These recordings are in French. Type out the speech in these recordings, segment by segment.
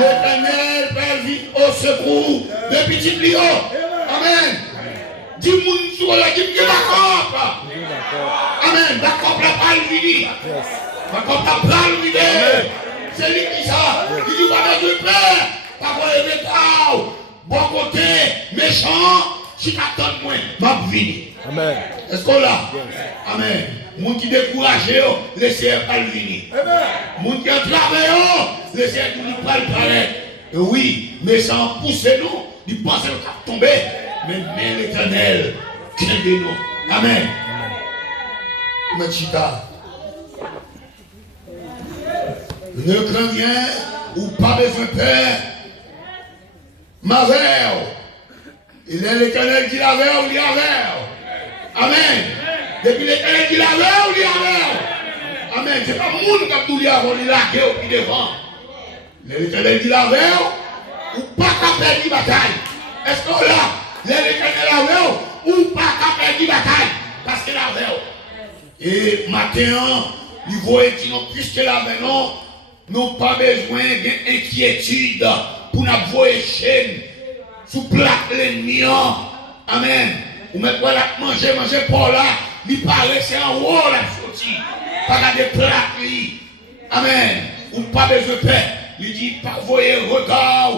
L'Éternel va vite au secours de petits lions. Amen. Dis-moi sur la dis d'accord. Amen. D'accord, la pas le vini. D'accord, la pas le vini. C'est lui qui ça. Il dit pas de peur. Pas pour les métal. Bon côté, méchant. Si t'attends moins, m'a vini. Amen. Est-ce qu'on l'a? Amen. Moun qui découragé, laissez pas le venir. Moun qui a travaillé, laissez nous pas le paraître. Oui, mais sans pousser nous, il pense qu'il va tomber. Mais l'Éternel, craignez nous. Amen. Machita. Ne crains rien ou pas besoin de peur. Ma verre. Il est l'Éternel qui la verre ou il la verre. Amen. Depuis l'Éternel qui la verre ou il la verre. Amen. C'est pas le monde qui a tout dit avant de laguer au pied devant. L'Éternel qui la verre ou pas qu'à perdre une bataille. Est-ce qu'on l'a? L'Éternel la verre ou pas qu'à perdre une bataille. Parce que la verre. Et maintenant, il faut être puisque la verre non, nous pas besoin d'inquiétude pour nous voyer chaîne sous plaque l'ennemi. Amen. Ou mettre la manger pour là, il paraît c'est en haut la sortie. Pas garder plaque lui. Amen. Ou pas besoin de paix. Il dit pas voyer regard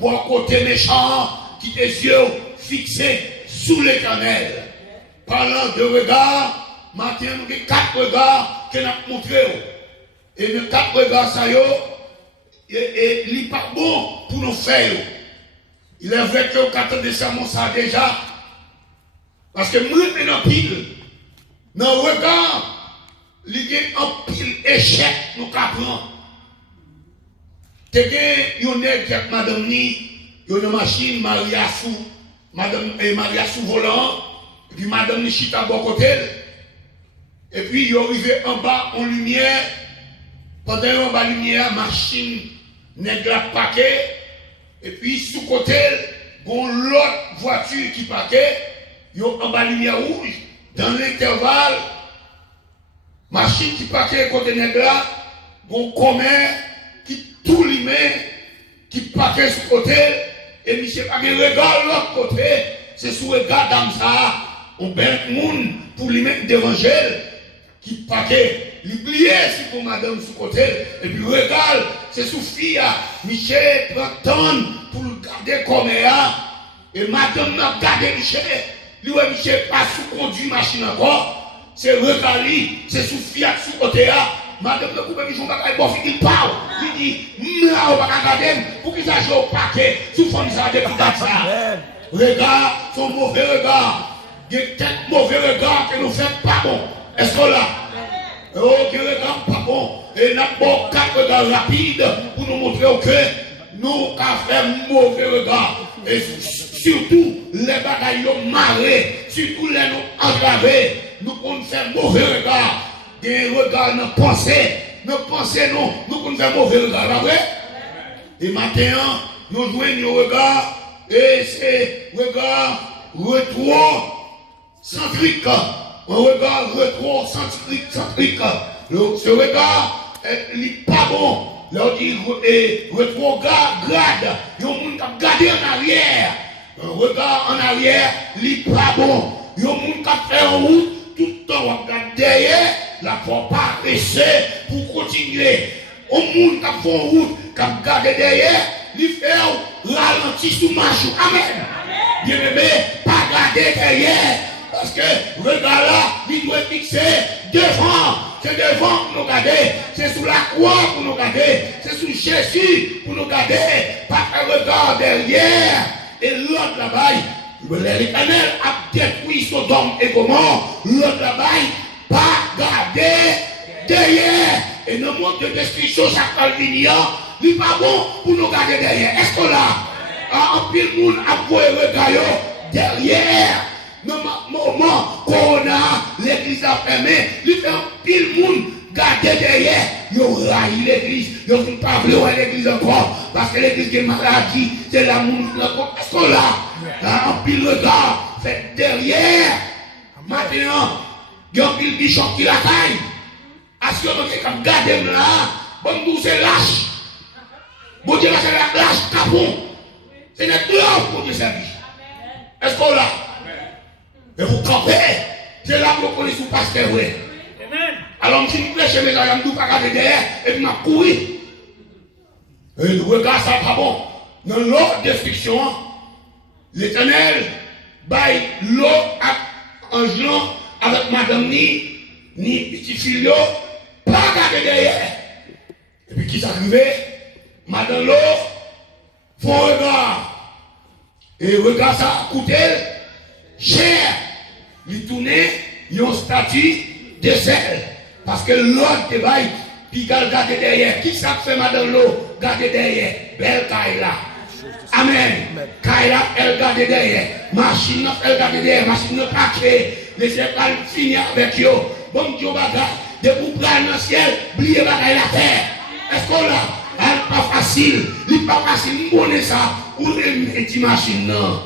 bon côté méchant qui tes yeux fixés sous l'Éternel. Parlant de regard, maintenant nous avons 4 regards que nous avons montrés. Et les 4 regards ça y et il n'est pas bon pour nous faire. Il est vrai que au 4 décembre, ça déjà. Parce que moi, je suis en pile. Dans le regard, il y a un pile échec, nous apprenons. Tu as un nègre qui a madame Ni, il y a une machine, Maria sous volant, et puis madame Ni chita à bon côté. Et puis il est arrivé en bas en lumière. Pendant en bas lumière, machine nègre la paquet. Et puis, sous côté, bon l'autre voiture qui paquet, yo en bas lumière rouge, dans l'intervalle, machine qui paquet côté nègre là, bon commun qui tout l'humain, qui paquet sous côté, et monsieur paquet regarde l'autre côté, c'est sous regard d'âme ça, on ben monde pour l'humain d'évangile, qui paquet. L'oublier si pour madame sous côté, et puis regarde, c'est sous fille, Michel prend temps pour le garder comme ça, et madame n'a gardé Michel, lui Michel pas sous conduit machine encore, c'est regarde, c'est sous fille sous côté là, madame ne coupe Michel, bon il parle, il dit, là on va garder, pour qu'il s'agisse au paquet, sous forme ça depuis ça. Regarde, son mauvais regard, il y a quelques mauvais regards que nous faisons pas bon, est-ce qu'on l'a? Oh, que regarde pas bon. Et nous avons 4 regards rapides pour nous montrer que nous avons fait un mauvais regard. Et surtout, les bagailles marrés, surtout les nous engravés, nous pouvons faire mauvais regard. Des regards nos pensées, nous pouvons faire mauvais regard. Pas vrai? Et maintenant, nous jouons nos regards, et c'est regard rétro-centrique. Un regard rétro-centrique. Ce regard n'est pas bon. L'on dit rétrograde. Il y a un monde qui a gardé en arrière. Un regard en arrière n'est pas bon. Il y a un monde qui a fait en route. Tout le temps, on regarde derrière. La faut pas baisser pour continuer. Un monde qui a fait en route, qui a gardé derrière, il fait ralentir sous marche. Amen. Bien aimé, pas garder derrière. Parce que regard là, il doit fixer devant. C'est devant pour nous garder. C'est sous la croix pour nous garder. C'est sous Jésus pour nous garder. Pas un regard derrière. Et l'autre là-bas, l'Éternel a détruit Sodome et Gomorrhe. L'autre là-bas, pas garder derrière. Et le monde de destruction, chaque fois il n'est pas bon pour nous garder derrière. Est-ce que là, en pile monde a voué regard derrière? Dans le moment corona, l'église a fermé, il fait un pile monde garder derrière, il raille l'église, il ne pas vouloir l'église encore, parce que l'église est maladie, c'est la monde est-ce qu'on l'a? Un pile regard, fait derrière, maintenant, il y a un pile bichon qui la caille, est-ce que vous avez gardé là, bon nous c'est lâche, bon Dieu c'est bon. C'est notre gloire pour Dieu servir. Est-ce qu'on l'a? Mais vous campez. C'est là que vous connaissez le pasteur. Alors, si vous prêchez mes amis, je ne vais pas regarder derrière et puis je vais courir. Et le regard, ça pas bon. Dans l'autre destruction, l'Éternel baille l'eau en gelant avec madame ni petit fille, pas regarder derrière. Et puis qui s'arrivait, madame l'eau, font regard. Et regard ça a coûté cher. Il tournait, il y a un statut de sel. Parce que l'autre te baille, puis il regarde derrière. Qui ça fait madame l'eau? Garde derrière. Belle Kaila. Amen. Kaila, elle garde derrière. Machine, elle garde derrière. Machine, ne pas créer. Laissez pas finir avec eux. Bon Dieu, bagage. De vous prendre dans le ciel, oubliez bagaille la terre. Est-ce qu'on l'a? Elle pas facile. Il n'est pas facile. Vous connaissez ça. Vous aimez cette machine, non?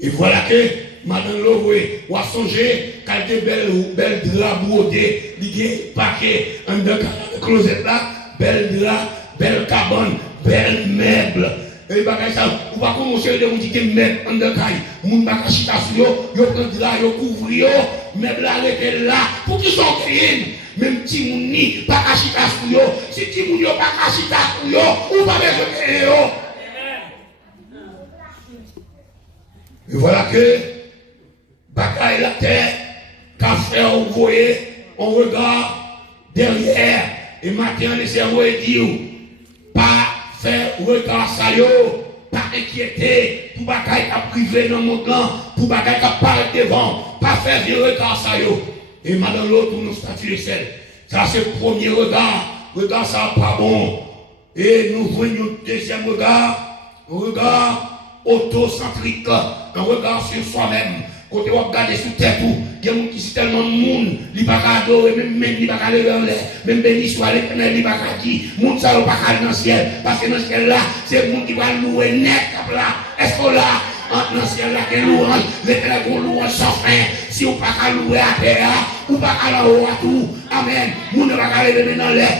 Et voilà que madame Lovoué, ou a songé, quand elle était belle drap brodé, il y a paquet, en deux closet là, belle drap, belle cabane, belle meuble. Et bagay ça, ou pas commencer de vous dire que meuble en deux cailles, moun baka chita sur yo, yo prend drap, yo couvre yo, meuble arrêté là, pour qu'ils sont créés. Même si moun ni baka chita sur yo, si ti moun yo baka chita sur yo, ou pas besoin de créer yo. Et voilà que bagaille la terre, qu'a fait vous voyez, on regarde derrière, et maintenant le cerveau dit, pas faire regard ça yo, pas inquiéter, pour bagaille à privé dans mon temps, pour bagaille à parler devant, pas faire vieux regard ça yo. Et madame l'autre, nous statue de sel. Ça c'est le premier regard ça pas bon. Et nous voyons le deuxième regard autocentrique, un regard sur soi-même. Quand on regarde sur terre tout, il y a des gens qui sont tellement de monde, ils ne peuvent pas adorer, même ils ne peuvent pas aller en l'air, même béni soit l'Éternel, ils ne peuvent pas dire, les gens ne peuvent pas aller dans le ciel, parce que dans le ciel là, c'est les gens qui vont louer net là. Est-ce que là, dans le ciel là, que louange, l'Éternel va louer sans fin, si on ne peut pas louer à terre, ou pas aller en haut à tout, amen, les gens ne peuvent pas aller dans l'air,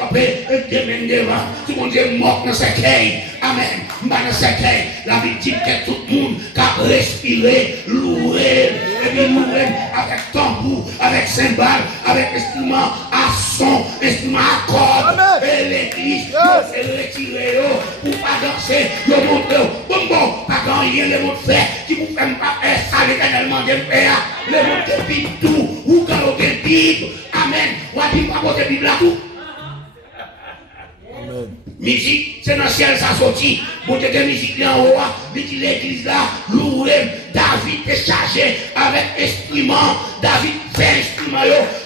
camper, et demain devant, tout le monde est mort dans cette caille, amen, dans cette caille, la vie dit que tout le monde a respiré, loué, et puis loué avec tambour, avec cymbale, avec instrument à son, instrument à cordes, et l'église, c'est retiré pour pas danser, yo montre, bon, pas gagner les mots de fait, qui vous fait pas faire ça, l'éternellement de père, les mots de Bible tout, ou quand on est Bible, amen, ou à dire pas de Bible là tout. Musique, c'est dans le ciel ça sorti. Bon Dieu, musique là en haut, il dit l'église là, loué, David est chargé avec instrument, David fait instrument,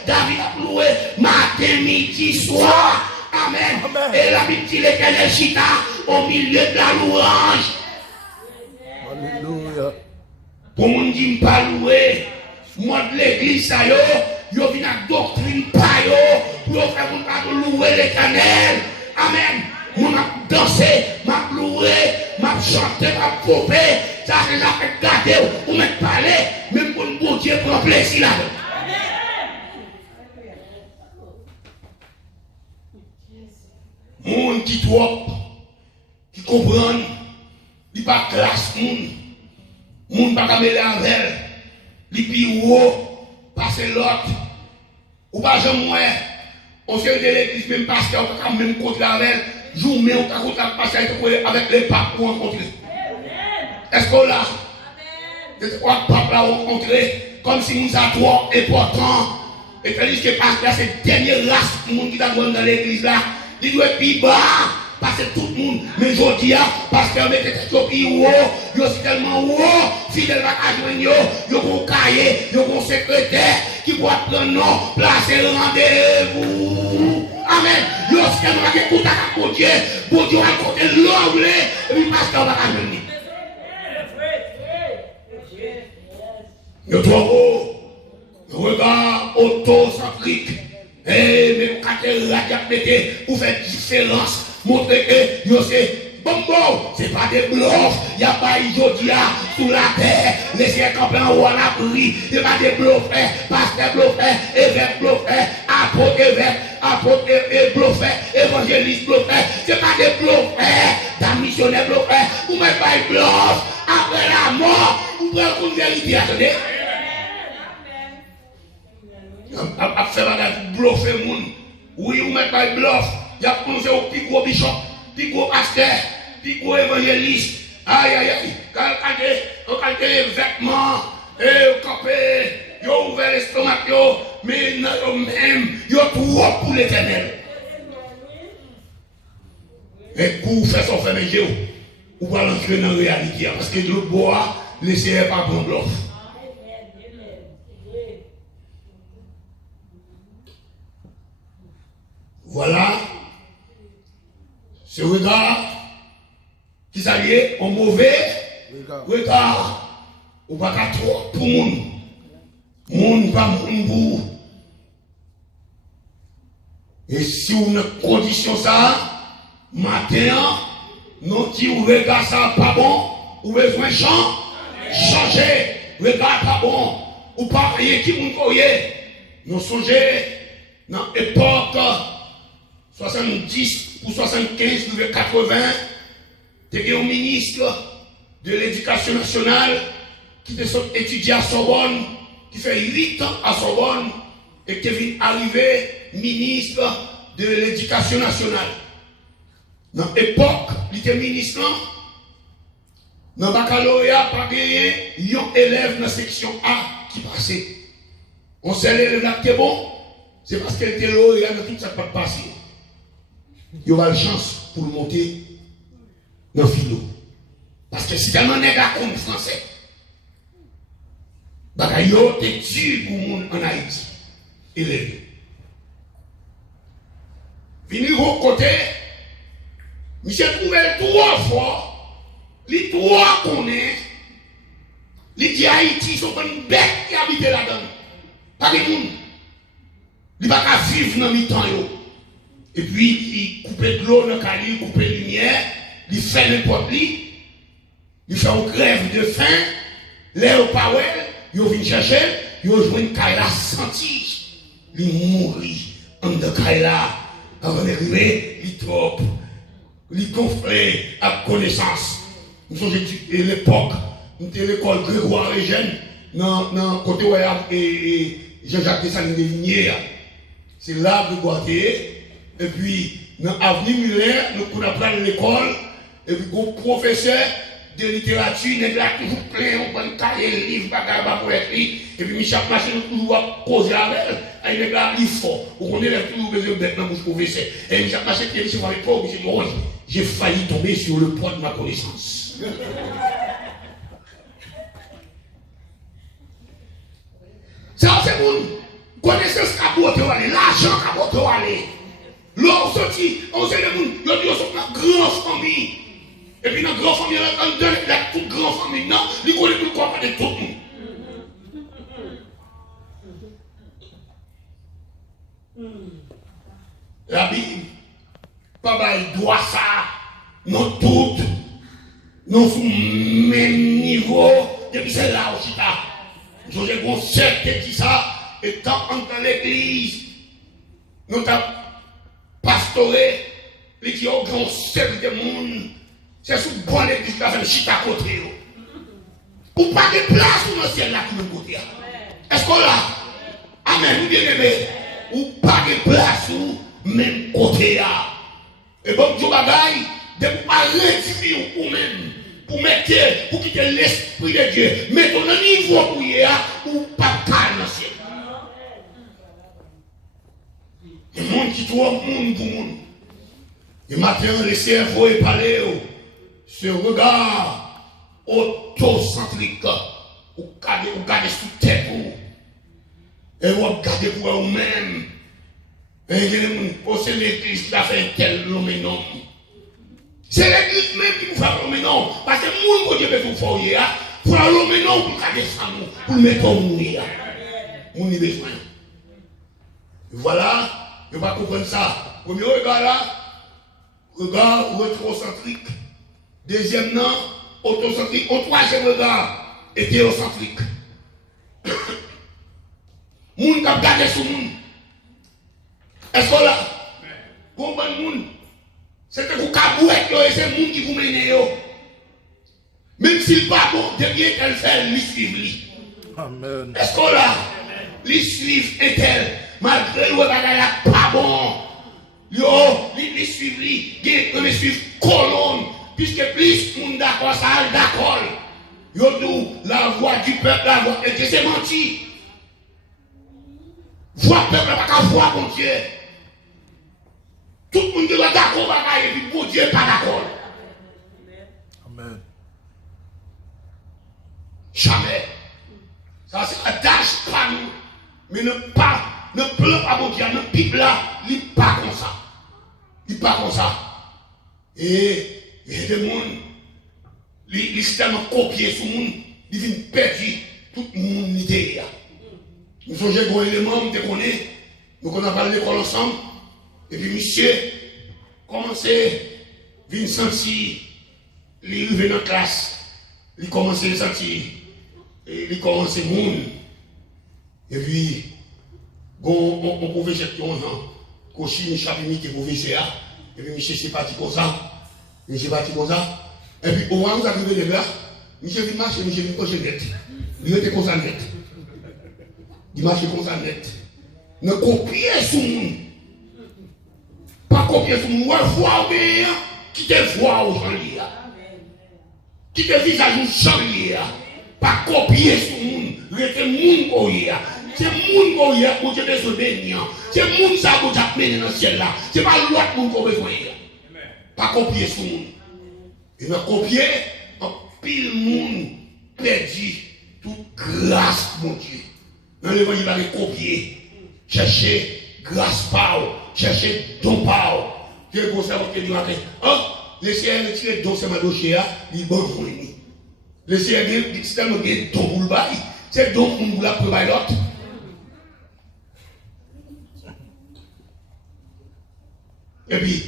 David a loué matin, midi, soir. Amen. Et la Bible dit l'Éternel chita au milieu de la louange. Alléluia. Pour mon dit pas loué, moi de l'église ça yo vient à doctrine pas yo, pour faire mon pas louer l'Éternel. Amen. Moi, je danse, je loué, je chante, je popé. Ça, c'est ça fait garder ou me parler, même pour le bon Dieu prendre plaisir là. Moun qui trop, qui comprend, il pas classe moun pas mêler avec, il plus haut, passer l'autre, ou pas jamais moins. On se de l'église, même pasteur, on peut même contre la veille, jour, mais on peut contre la pasteur avec les papes pour rencontrer. Est-ce qu'on l'a? Les trois papes là rencontré, comme si nous avons trop important. Et tandis que pasteur, c'est la dernière race du monde qui est dans l'église là, il doit être plus bas, parce que tout le monde, mais je dis, pasteur, mettez tête au plus haut, il est tellement haut, fidèle à joindre, il y a un cahier, il y a un secrétaire qui doit prendre nom, placer le rendez-vous. Amen. Il y a un qui tout à pour Dieu, pour Dieu à côté de l'homme, et puis pasteur va joindre. Il y a trop haut, regard autocentrique. Et même quand elle a mettez pour faire différence, montrer que c'est Bombo, c'est pas des bluffs. Il n'y a pas Ijodia sous la terre. Laissez camper en haut à l'abri. Il n'y a pas des bluffs. Pasteur bluffé, évêque bluffé, apôtre évêque, apôtre et bluffé, évangéliste bluffé. C'est pas des bluffs. D'un missionnaire bluffé. Vous mettez pas de bluffs. Après la mort, vous prenez une vérité. Attendez. Après la bluffer le monde. Oui, vous mettez pas de bluff. Il y a pensé au plus gros bishop, plus gros pasteur, plus gros évangéliste. Aïe, aïe, aïe. Quand les vêtements, et campé, ils ont ouvert l'estomac, mais eux-mêmes, ils ont trop pour l'éternel. Et pour vous faire son famille, vous allez entrer dans la réalité. Parce que le bois, laissez pas bon bluff. Voilà. Ce regard qui s'allie en mauvais regard. Ou pas qu'à trop pour monde. Monde pas monde pour. Et si on a une condition ça, matin, non qui ou regard ça pas bon, ou besoin changer, regard pas bon, ou pas rien qui vous connaît. Nous songez dans l'époque 70 ou 75, 80, il y a un ministre de l'éducation nationale qui est étudié à Sorbonne, qui fait 8 ans à Sorbonne, et qui vient arriver ministre de l'éducation nationale. Dans l'époque, il était ministre, dans le baccalauréat, pas gagné, il y a un élève dans la section A qui passait. On sait l'élève là qui est bon, c'est parce qu'elle était lauréat dans tout ça qui pas passé. Il y aura une chance pour le monter dans le philo. Parce que si tu as un nègre à compte français, il y a des dur pour le monde en Haïti. Élève. Venir au côté, monsieur trouvé 3 fois, les 3 connaissent, les dit Haïti sont une bête qui habite là-dedans. Pas de monde. Il ne va pas vivre dans le temps. Et puis, il coupe de l'eau dans le calibre, il coupe de lumière, il fait n'importe quoi, il fait une grève de faim, l'air au power, il vient chercher, il joue une caïla senti, il mourit en de caïla, avant d'arriver, il trop, il gonflé à connaissance. Nous sommes étudiés l'époque, nous étions l'école Grégoire et Jeune, dans le côté où et Jean-Jacques Dessalines de Lignier. C'est là que Grégoire était. Et puis, dans l'avenue Muller, nous avons pris l'école, et puis, un professeur de littérature, il est là toujours plein, on va cahier, livre, bagarre pour écrire, et puis, Michel Maché, nous toujours causer avec elle, il est là, il faut, on est toujours besoin d'être dans le professeur. Et Michel Maché, qui est sur la époque, il dit, oh, j'ai failli tomber sur le poids de ma connaissance. Ça, c'est bon. Connaissance cabote, l'argent cabote, l'on sorti, on sait les gens, ils sont dans une grande famille. Et puis dans une grande famille, on donne la toute grande famille, non, ils connaissent tout le corps de tout le monde. La Bible, papa, il doit ça, non tout, non sous le même niveau, depuis c'est là aussi. Nous avons certain qui ça, et quand on est dans l'église, nous avons pastoré, les qui ont grand cercle de monde, c'est sous bonne église qui a fait chita côté. Ou pas de place pour le ciel là qui nous côté. Est-ce qu'on l'a? Amen, vous bien aimé. Ou pas de place ou même côté là. Et bon, Dieu bagaille, de pas rectifier ou même. Pour mettre, pour quitter l'esprit de Dieu. Mais ton niveau pour y aller, ou pas calme dans le ciel. Le monde qui trouve monde pour monde. Et maintenant, les cerveaux et parler, ce regard autocentrique, ou garder sous tête pour. Et vous regardez pour vous-même. Et c'est l'église qui a fait un tel nom et non. C'est l'église même qui vous fait l'homme non. Parce que le monde qui veut vous faire, pour l'homme non, pour garder ça, pour le mettre en mourir. On y a besoin. Voilà, je ne vais pas comprendre ça. Premier regard là, regard rétrocentrique, Deuxième non, autocentrique. Au troisième regard, hétérocentrique. Moun qui a gardé sur moun. Est-ce que là, bon moun, c'est que vous cabouez et c'est moun qui vous mène. Même s'il n'est pas bon, derrière qu'elle fait, lui suivre. Amen. Est-ce que là, lui suivre est elle, malgré le bagage pas bon. Yo, lui suivre, lui suivre colonne, puisque plus moun d'accord, ça d'accord. Yo nous, la voix du peuple, la voix, et c'est menti. Voix peuple, pas voix mon Dieu. Tout le monde doit d'accord, et puis bon Dieu pas d'accord. Amen. Jamais. Ça c'est un tâche pas nous. Mais ne pleure pas mon Dieu, ne pique là, il n'est pas comme ça. Il n'est pas comme ça. Et il y a des gens, ils sont tellement copiés sur le monde, ils viennent perdre tout le monde derrière. Nous sommes un élément, nous connaissons, nous avons parlé de l'école ensemble, et puis monsieur commence à venir sentir, il arrive dans la classe, il commence à sentir, il commence à monde, et puis, on pouvait chercher un an, cocher, chapimie, qui pouvait faire, et puis monsieur c'est parti comme ça, monsieur parti comme ça, et puis au moment où vous arrivez là, monsieur vient marcher, monsieur vient cocher net, il était comme ça net. Il marche comme ça net. Ne copiez sur nous. Pas copier sur nous. Voir bien. Qui te voit au janvier. Qui te visage au janvier. Pas copier sur nous. Restez moun koye. C'est moun koye pour te besoin bénir. C'est moun ça pour te mener dans le ciel là. C'est pas l'autre moun qu'on besoin. Pas copier sur nous. Et ne copier en pile moun perdu toute grâce mon Dieu. Dans l'évangile, il va copier, chercher grâce par, chercher don par. Dieu est conservé qui dit le Seigneur retire don, c'est ma dossier, il est bon pour lui. Le Seigneur dit c'est tellement bien don pour le bail, c'est don pour nous la préparer l'autre. Et puis,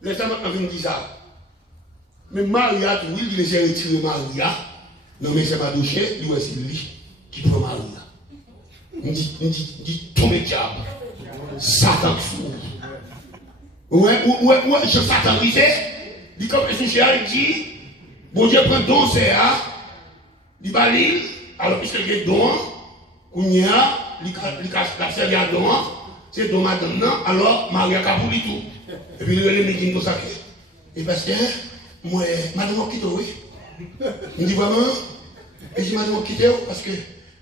les femmes ont dit ça. Mais Maria, oui, le Seigneur retire Maria, non mais c'est ma dossier, lui c'est lui qui prend Maria. On dit, tomber diable. Satan fou. Ouais, je satanisé. Il comme ce chien, il dit, bon Dieu prend don, c'est à. Il va lire, alors puisque il y a don, il y a, il a servi à don, c'est don madame, non, alors Maria a voulu tout. Et puis il y a les médecins pour ça. Et parce que, moi, madame, quitte, oui. Il dit vraiment, et je madame, quitte, parce que,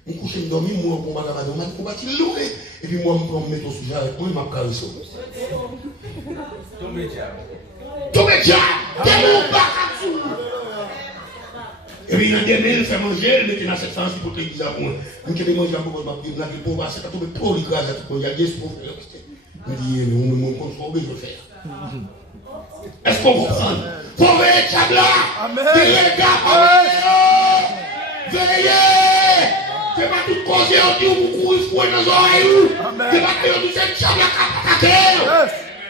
je couche, je dormir, moi, je combat madame, je combat loué. Et puis moi, je me mets au sujet avec moi, je me caresse. Tomé diable. Tellement pas à tout. Et puis il y a des mails, il fait manger, il met dans cette sens pour te dire ça pour moi. Je vais manger un peu pour ma vie, je vais pas passer, quand on met trop de grâce à tout le monde, il y a des choses pour faire. Je dis, mais on me contrôle, je vais faire. Est-ce qu'on comprend? Pour veiller, diable, veillez, gars, veillez. C'est pas tout cause, on dit, vous courez, vous courez dans les oreilles. C'est pas que vous êtes diable à attaquer.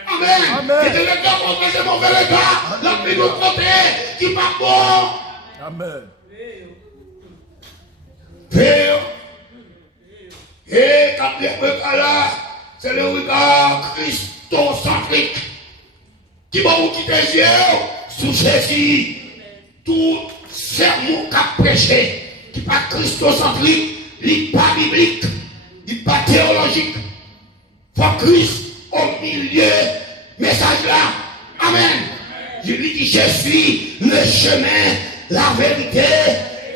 Amen. C'est le gars qu'on fait, c'est mauvais le gars. La pluie de côté, qui va bon. Amen. Père. Et quand le regard là, c'est le regard christocentrique. Qui va vous quitter les yeux sous Jésus. Tout sermon qu'a prêché, qui n'est pas christocentrique, il n'est pas biblique, il n'est pas théologique. Il faut Christ au milieu, message là. Amen. Je lui dis, je suis le chemin, la vérité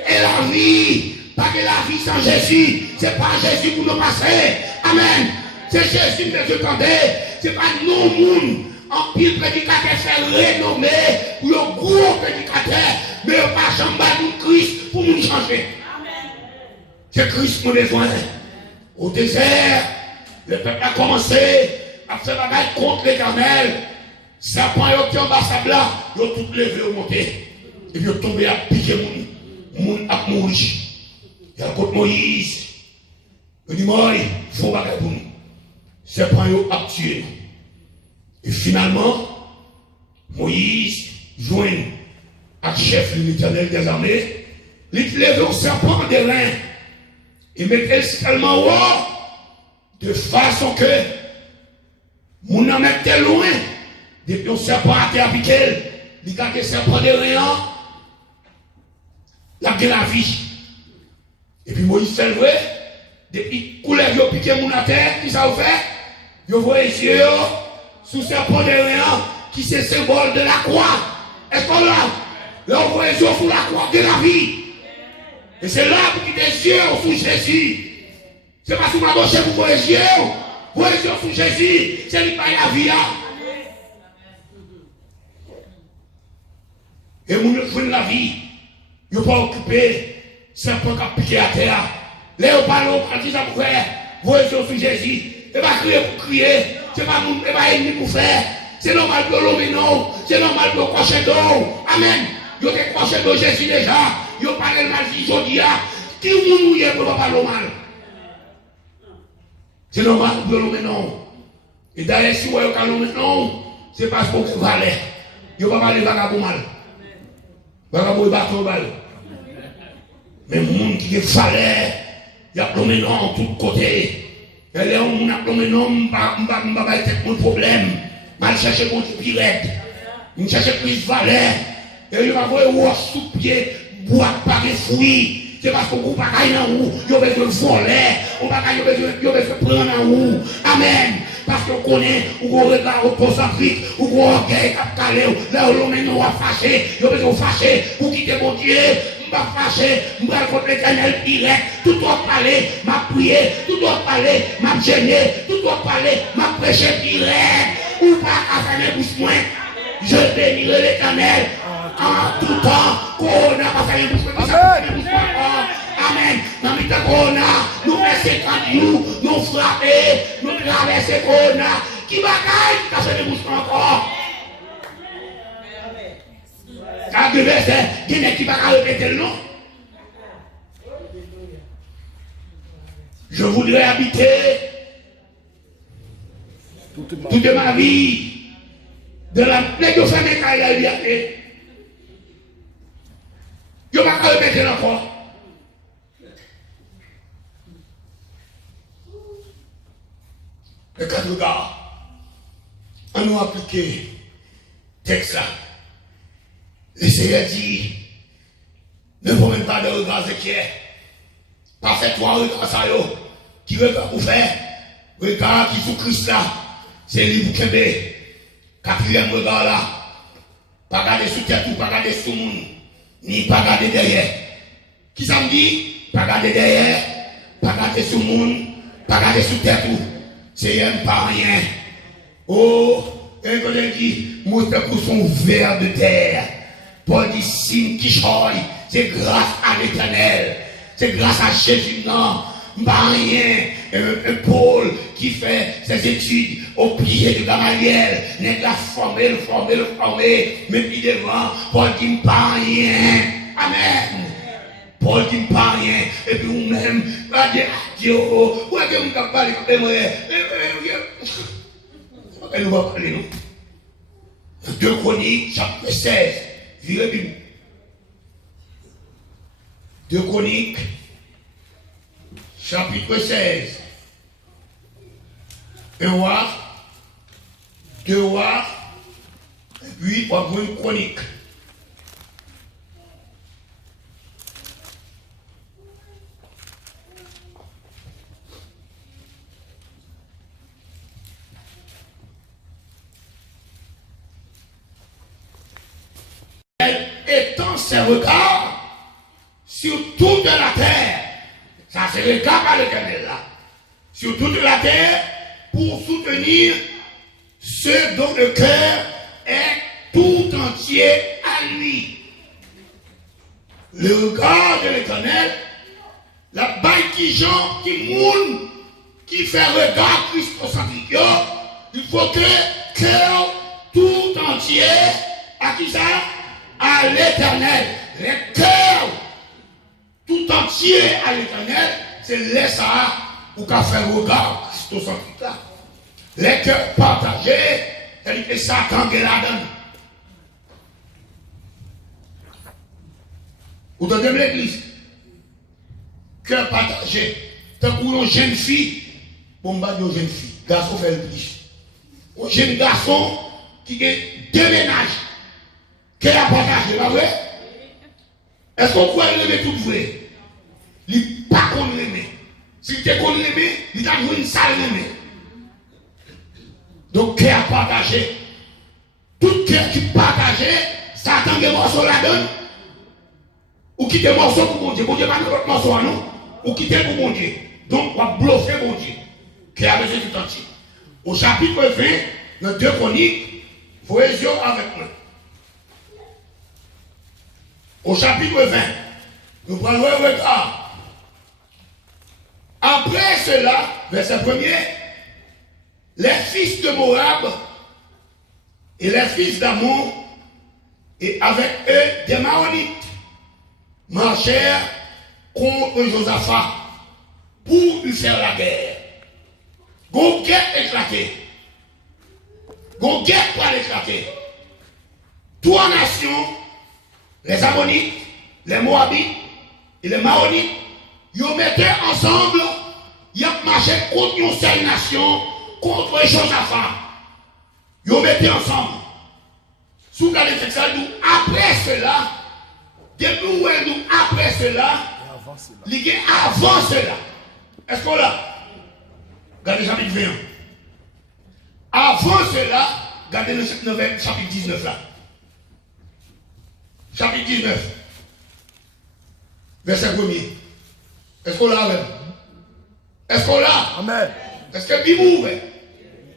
et la vie. Pas que la vie sans Jésus, c'est pas Jésus pour nous passer. Amen. C'est Jésus que je tendais. C'est pas nos monde. En pile prédicateur fait renommer pour le gros prédicateur, mais pas jamais pour Christ pour nous changer. C'est Christ mon besoin. Au désert, le peuple a commencé à faire bagaille contre l'Éternel. Serpent qui en bas sa blanc, ils ont tout levé au monté. Et puis ils ont tombé à piquer mon à mourir. Il y a contre Moïse. Il dit, moi, il faut bagaille pour nous. Serpent a tué. Et finalement, Moïse joint à chef de l'Éternel des armées, il levait un serpent des reins. Il mettait tellement haut, de façon que, mon en mettait loin, depuis un serpent à terre avec elle, il a des serpents des reins, il a de la vie. Et puis Moïse fait le vrai, depuis qu'il a piqué mon à terre, qui ça a fait? Il voit les yeux sous serpent des reins, qui c'est symbole de la croix. Est-ce qu'on l'a? Là, on voit les yeux sous la croix de la vie. Et c'est là pour qu'il des yeux sous Jésus. C'est pas sous ma gauche que vous voyez les yeux. Vous voyez les yeux sous Jésus. C'est lui qui paye la vie là. Et vous ne la vie. Vous ne pas occupé. C'est un peu qui a piqué à terre. Là, vous parlez, vous parlez, ça pour faire. Vous voyez les yeux sous Jésus. Et pas crier pour crier. C'est pas ennemi pour faire. C'est normal pour l'homme, non. C'est normal pour le crochet d'eau. Amen. Vous avez crochet d'eau Jésus déjà. Vous parlez mal si je dis. Qui vous nous pour pas parler mal? C'est normal pour l'homme, non. Et d'ailleurs, si vous voyez que l'homme, non, c'est parce que vous valez. Vous ne pouvez pas parler vagabond mal. Vagabond est battu au bal. Mais le monde qui est valé, il y a l'homme, non, de tous côtés. Et là, on a l'homme, non, je ne vais pas être mon problème. Je cherche mon pirate. Je cherche plus valeur. Et je vais voir sous pied, boire par les fruits. C'est parce qu'on ne peut pas gagner en haut. Il y a besoin de voler. On va gagner, il y a besoin de prendre en haut. Amen. Parce qu'on connaît, ou on regarde au concentrique, ou on orgueil cap calé, là où l'homme nous a fâché. Il y a besoin de fâcher pour quitter mon Dieu. Je vais fâcher, je vais contre l'Éternel direct. Tout doit parler, m'a prié. Tout doit parler, m'a gêné. Tout doit parler, m'a prêché direct. Ou pas à faire bouche moins. Je bénirai l'Éternel en tout temps. Corona, pas faire bouche moins. Amen. Dans le corona, nous mettons 50 jours, nous frapper, nous traverser corona. Qui bagaille, qui a fait des bouches encore. Quand tu verset, il y a qui va répéter le nom. Je voudrais habiter toute ma vie de la plaie de famille quand il a liberté. Je ne vais pas répéter encore. Le cas de gars, on nous appliqué texte là. Le Seigneur dit, ne vous même pas de regard Zéchiel. Pas fait trois regards ça yo. Qui regarde pour faire? Regard qui sous Christ là. C'est lui pour Kébé. Quatrième regard là. Pas garder sous tête ou pas garder sous monde. Ni pas garder derrière. Qui ça me dit? Pas garder derrière. Pas garder sous monde. Pas garder sous tête ou. C'est rien pas rien. Oh, un collègue dit, moi pour son verre de terre. Paul dit, signe qui choye, c'est grâce à l'Éternel. C'est grâce à Jésus, non. Pas rien. Paul qui fait ses études au pied de Gamaliel, n'est pas formé. Mais puis devant, Paul dit pas rien. Amen. Paul dit pas rien. Et puis vous-même, va dire, Dieu, où est-ce que vous avez parlé comme moi? Elle nous va parler, non? 2 Chroniques, chapitre 16. Virez Bible. 2 Chroniques, chapitre 16. 1 roi, 2 rois, et puis on va une chronique. Étend ses regards sur toute la terre. Ça c'est le cas par l'Éternel là. Sur toute la terre pour soutenir ceux dont le cœur est tout entier à lui. Le regard de l'Éternel, la baille qui gens, qui moune, qui fait regard christocentrique, il faut que cœur tout entier à qui ça? À l'Éternel. Le cœur tout entier à l'Éternel, c'est laisse ça pour qu'à faire regard christocentrique là. Les cœurs partagés, c'est-à-dire que Satan est là-dedans. Ou dans l'église. Cœur partagé. Tant qu'on une jeune fille, bon, bah, une jeune fille. Garçon fait le plus. Un jeune garçon qui a deux ménages. Cœur partagé, pas vrai? Est-ce qu'on croit l'aimer tout vrai? Il n'est pas qu'on l'aimait. S'il était qu'on l'aimait, il a joué une salle l'aimait. Donc, cœur partagé. Tout cœur qui partage, ça attend des morceaux là-dedans. Ou quitter des morceaux pour mon Dieu. Bon Dieu, pas notre morceau, non? Ou quitter pour mon Dieu. Donc, on va bluffer mon Dieu. Cœur a besoin tout entier. Au chapitre 20, dans 2 Chroniques, voyez avec moi. Au chapitre 20, nous prenons un regard. Après cela, verset 1er, les fils de Moab et les fils d'Ammon, et avec eux des Maonites, marchèrent contre Josaphat pour lui faire la guerre. Gon guerre éclatée. Gon guerre pour éclater. 3 nations, les Ammonites, les Moabites et les Maonites, ils mettaient ensemble, ils marchaient contre une seule nation, contre Josaphat. Ils mettaient ensemble. Sous le texte, nous, après cela, depuis où nous, après cela, avant cela. Est-ce qu'on l'a? Regardez le chapitre 21. Avant cela, regardez le chapitre 19 là. Chapitre 19. Verset 1er. Est-ce qu'on l'a avec? Est-ce qu'on l'a? Amen. Est-ce que Bibou,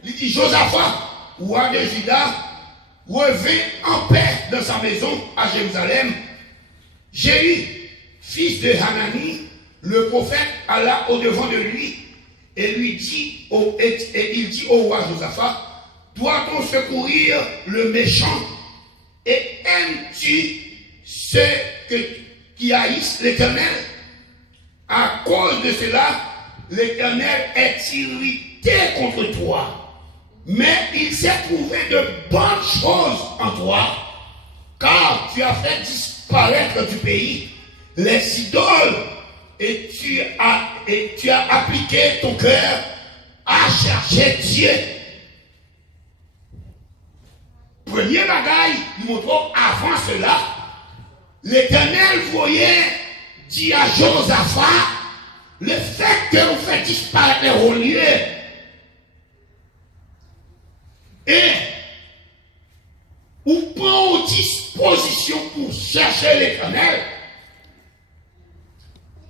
il dit Josaphat, roi de Juda, revint en paix dans sa maison à Jérusalem. Jéhu, fils de Hanani, le prophète, alla au-devant de lui et lui dit, et il dit au roi Josaphat, doit-on secourir le méchant et aimes-tu ceux qui haïssent l'Éternel? À cause de cela, l'Éternel est irrité contre toi. Mais il s'est trouvé de bonnes choses en toi, car tu as fait disparaître du pays les idoles et tu as appliqué ton cœur à chercher Dieu. Premier bagaille, nous montrons avant cela, l'Éternel voyait dire à Josaphat le fait que vous faites disparaître les relieux. Et ou prend disposition pour chercher l'Éternel,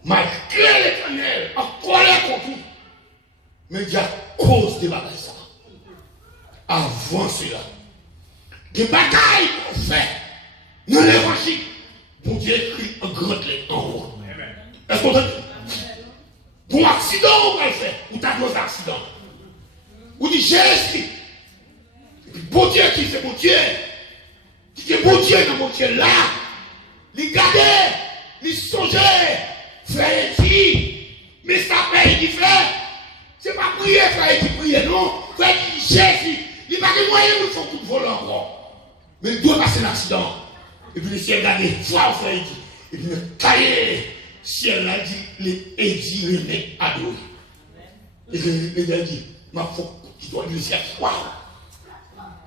malgré l'Éternel, en colère contre lui. Mais il y a cause de bagailles ça. Avant cela, des bagailles qu'on fait dans l'évangile, pour Dieu écrit en grande lettre en haut. Est-ce qu'on entend? Pour accident, on va le faire. Ou t'as gros accident. Ou dit Jésus. Bon Dieu qui fait bon Dieu. Qui est bon Dieu dans mon Dieu là. Il gardait, il songeait. Frère dit, mais ça frère qui fait. C'est pas prier, frère qui prie, non. Frère qui dit Jésus. Il n'y a pas de moyen où il faut coup de vol encore. Mais il doit passer l'accident. Et puis le ciel gardé, frère dit. Et puis le cahier, ciel là dit, et dit, le mec adoré. Et le gars dit, ma faut qu'il doit dire le ciel, waouh.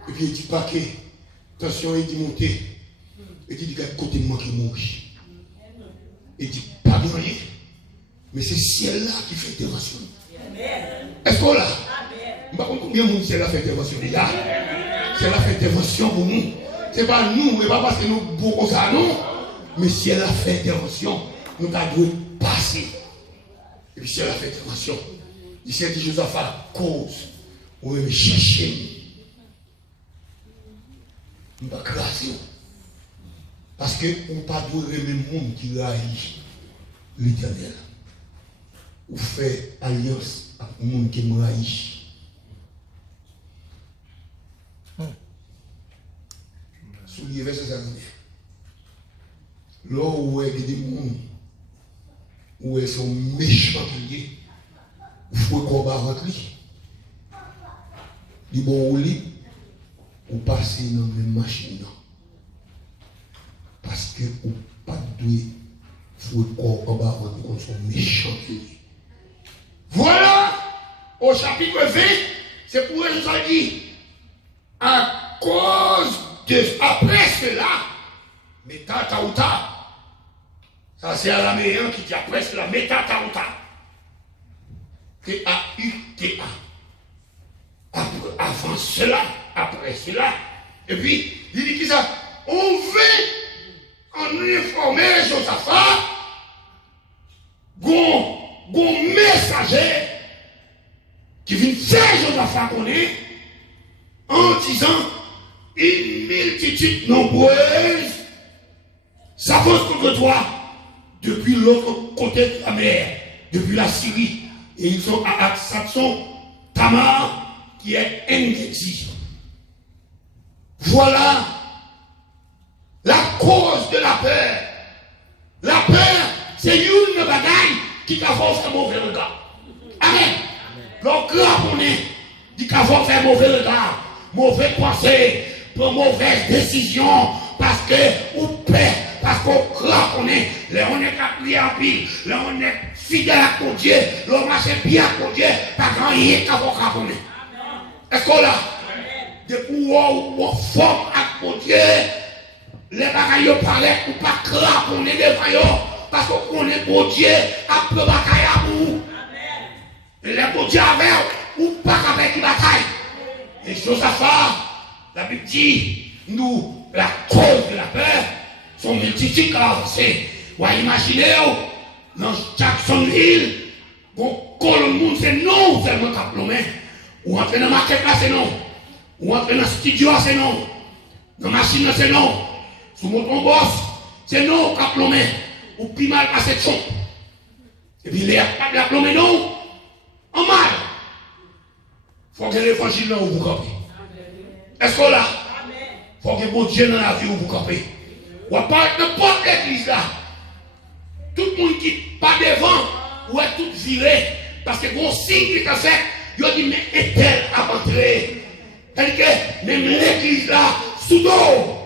Et puis il dit paquet, tension, il dit monter. Il dit côté de moi qui mourit. Il dit pas de rien. Mais c'est ciel là qui fait intervention. Est-ce qu'on l'a? Je ne sais pas combien de monde ciel là fait intervention. Là, ciel là fait intervention pour nous. Ce n'est pas nous, mais pas parce que nous beaucoup ça non. Mais ciel là fait intervention. Nous devons passer. Et puis ciel là fait intervention. Il s'est dit Josaphat, cause. On veut me chercher. On va classer. Parce que on ne peut pas donner le monde qui haït l'Éternel. On fait alliance avec le monde qui me haït. Soulier verset 5. Là où il y a des gens où ils sont méchants, il faut combat avec lui. Il bon au lit. Ou passer dans la même machine. Parce que ou pas de Faut qu'on en bas, on sont méchants. Voilà, au chapitre 20, c'est pour Jésus a dit, à cause de, après cela, métatauta. Ça c'est araméen qui dit après cela, métatauta. T-A-U-T-A. Avant cela, après cela. Et puis, il dit qui ça? On veut en informer Josaphat, gon messager qui vient faire Josaphat connaître en disant une multitude nombreuse s'avance contre toi depuis l'autre côté de la mer, depuis la Syrie. Et ils sont à Satson, Tamar, qui est Engedi. Voilà la cause de la peur. La peur, c'est une bagaille qui a fait mauvais regard. Amen. Donc, là, on est, dit qu'il faut faire mauvais regard, mauvais pensée, pour mauvaise décision, parce que, ou paix, parce qu'on croit qu'on est, là, on est appris en pile, là, on est fidèle à mon Dieu, là, on marche bien à mon Dieu, pas grand rien qu'il faut qu'on est. Est-ce qu'on l'a? Depuis où forme à mon Dieu, les bagailles parlaient ou pas croire qu'on est devant eux, parce qu'on est mon Dieu, après bagaille à vous. Les bon Dieu avec ou pas avec une bataille. Et Josaphat, la Bible dit, nous, la cause de la peur, sont multitudes à avancer. Vous imaginez, dans Jacksonville, quand le monde c'est non seulement qu'à plomber, ou entrer dans la market là c'est non, ou entrer dans le studio c'est non, dans la machine c'est non, sous mon boss c'est non qu'à plomber, ou puis mal passer de son. Et puis les pas de la plomber non, en mal. Il faut que l'évangile là où vous campez. Est-ce qu'on l'a? Il faut que bon Dieu dans la vie où vous campez. Ou pas n'importe l'église là. Tout le monde qui pas devant, ou est tout viré. Parce que bon signe qui a fait, il a dit, mais est-elle à entrer? C'est-à-dire que même l'église là, sous d'eau.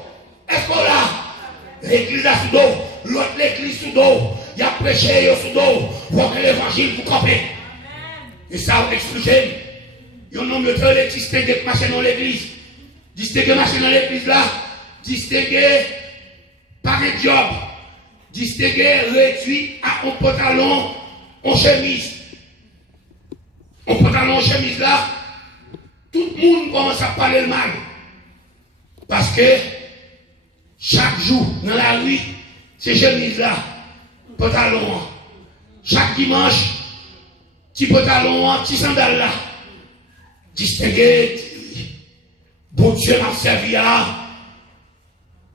Est-ce qu'on l'a? L'église là sous d'eau, l'autre l'église sous d'eau. Il a prêché sous d'eau. Pour que l'évangile vous campez. Et ça, vous expliquez. Il y a un nombre de distinguer marcher dans l'église. Distinguer marcher dans l'église là. Distinguer par un job. Distinguer réduit à un pantalon en chemise. Un pantalon en chemise là. Tout le monde commence à parler le mal. Parce que chaque jour dans la rue, ces chemises là, pantalon. Chaque dimanche, petit pantalon, petit sandal là. Distingué, bon Dieu m'a servi là.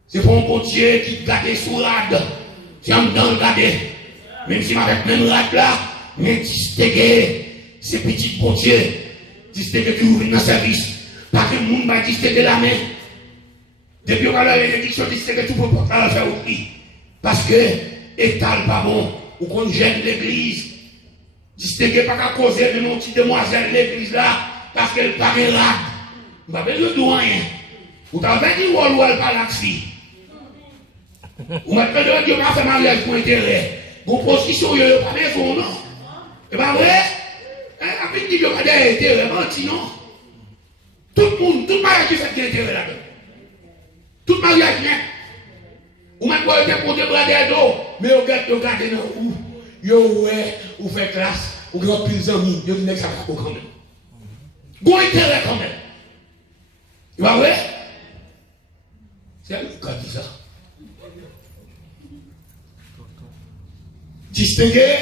C'est pour un bon Dieu qui garde sous rade. C'est un dans le garde. Même si m'a fait même rade là, mais distingué, c'est petit bon Dieu. Distingué qui ouvre dans le service. Pas que le monde va distinguer la main. Depuis qu'on a la bénédiction, distingué tout pour pas faire oubli. Parce que, état pas bon, ou qu'on gêne l'église. Distingué pas qu'à causer de nos petites demoiselles l'église là, parce qu'elle paraît rade. Vous n'avez pas besoin de rien. Vous avez dit où elle parle la fille. Vous m'avez dit Dieu m'a fait mariage pour intérêt. Vos positions, vous n'avez pas besoin, non. C'est pas vrai? Après, il dit que vous avez intérêt, menti, non. Tout le monde, tout mariage qui fait intérêt là-dedans. Tout mariage, bien. Vous m'avez dit pour des bras d'eau, mais vous regardez dans où. Vous faites classe, vous avez plus d'amis, vous venez ça quand même. Vous avez intérêt quand même. Tu vois, vrai? C'est lui qui a dit ça. Distinguer,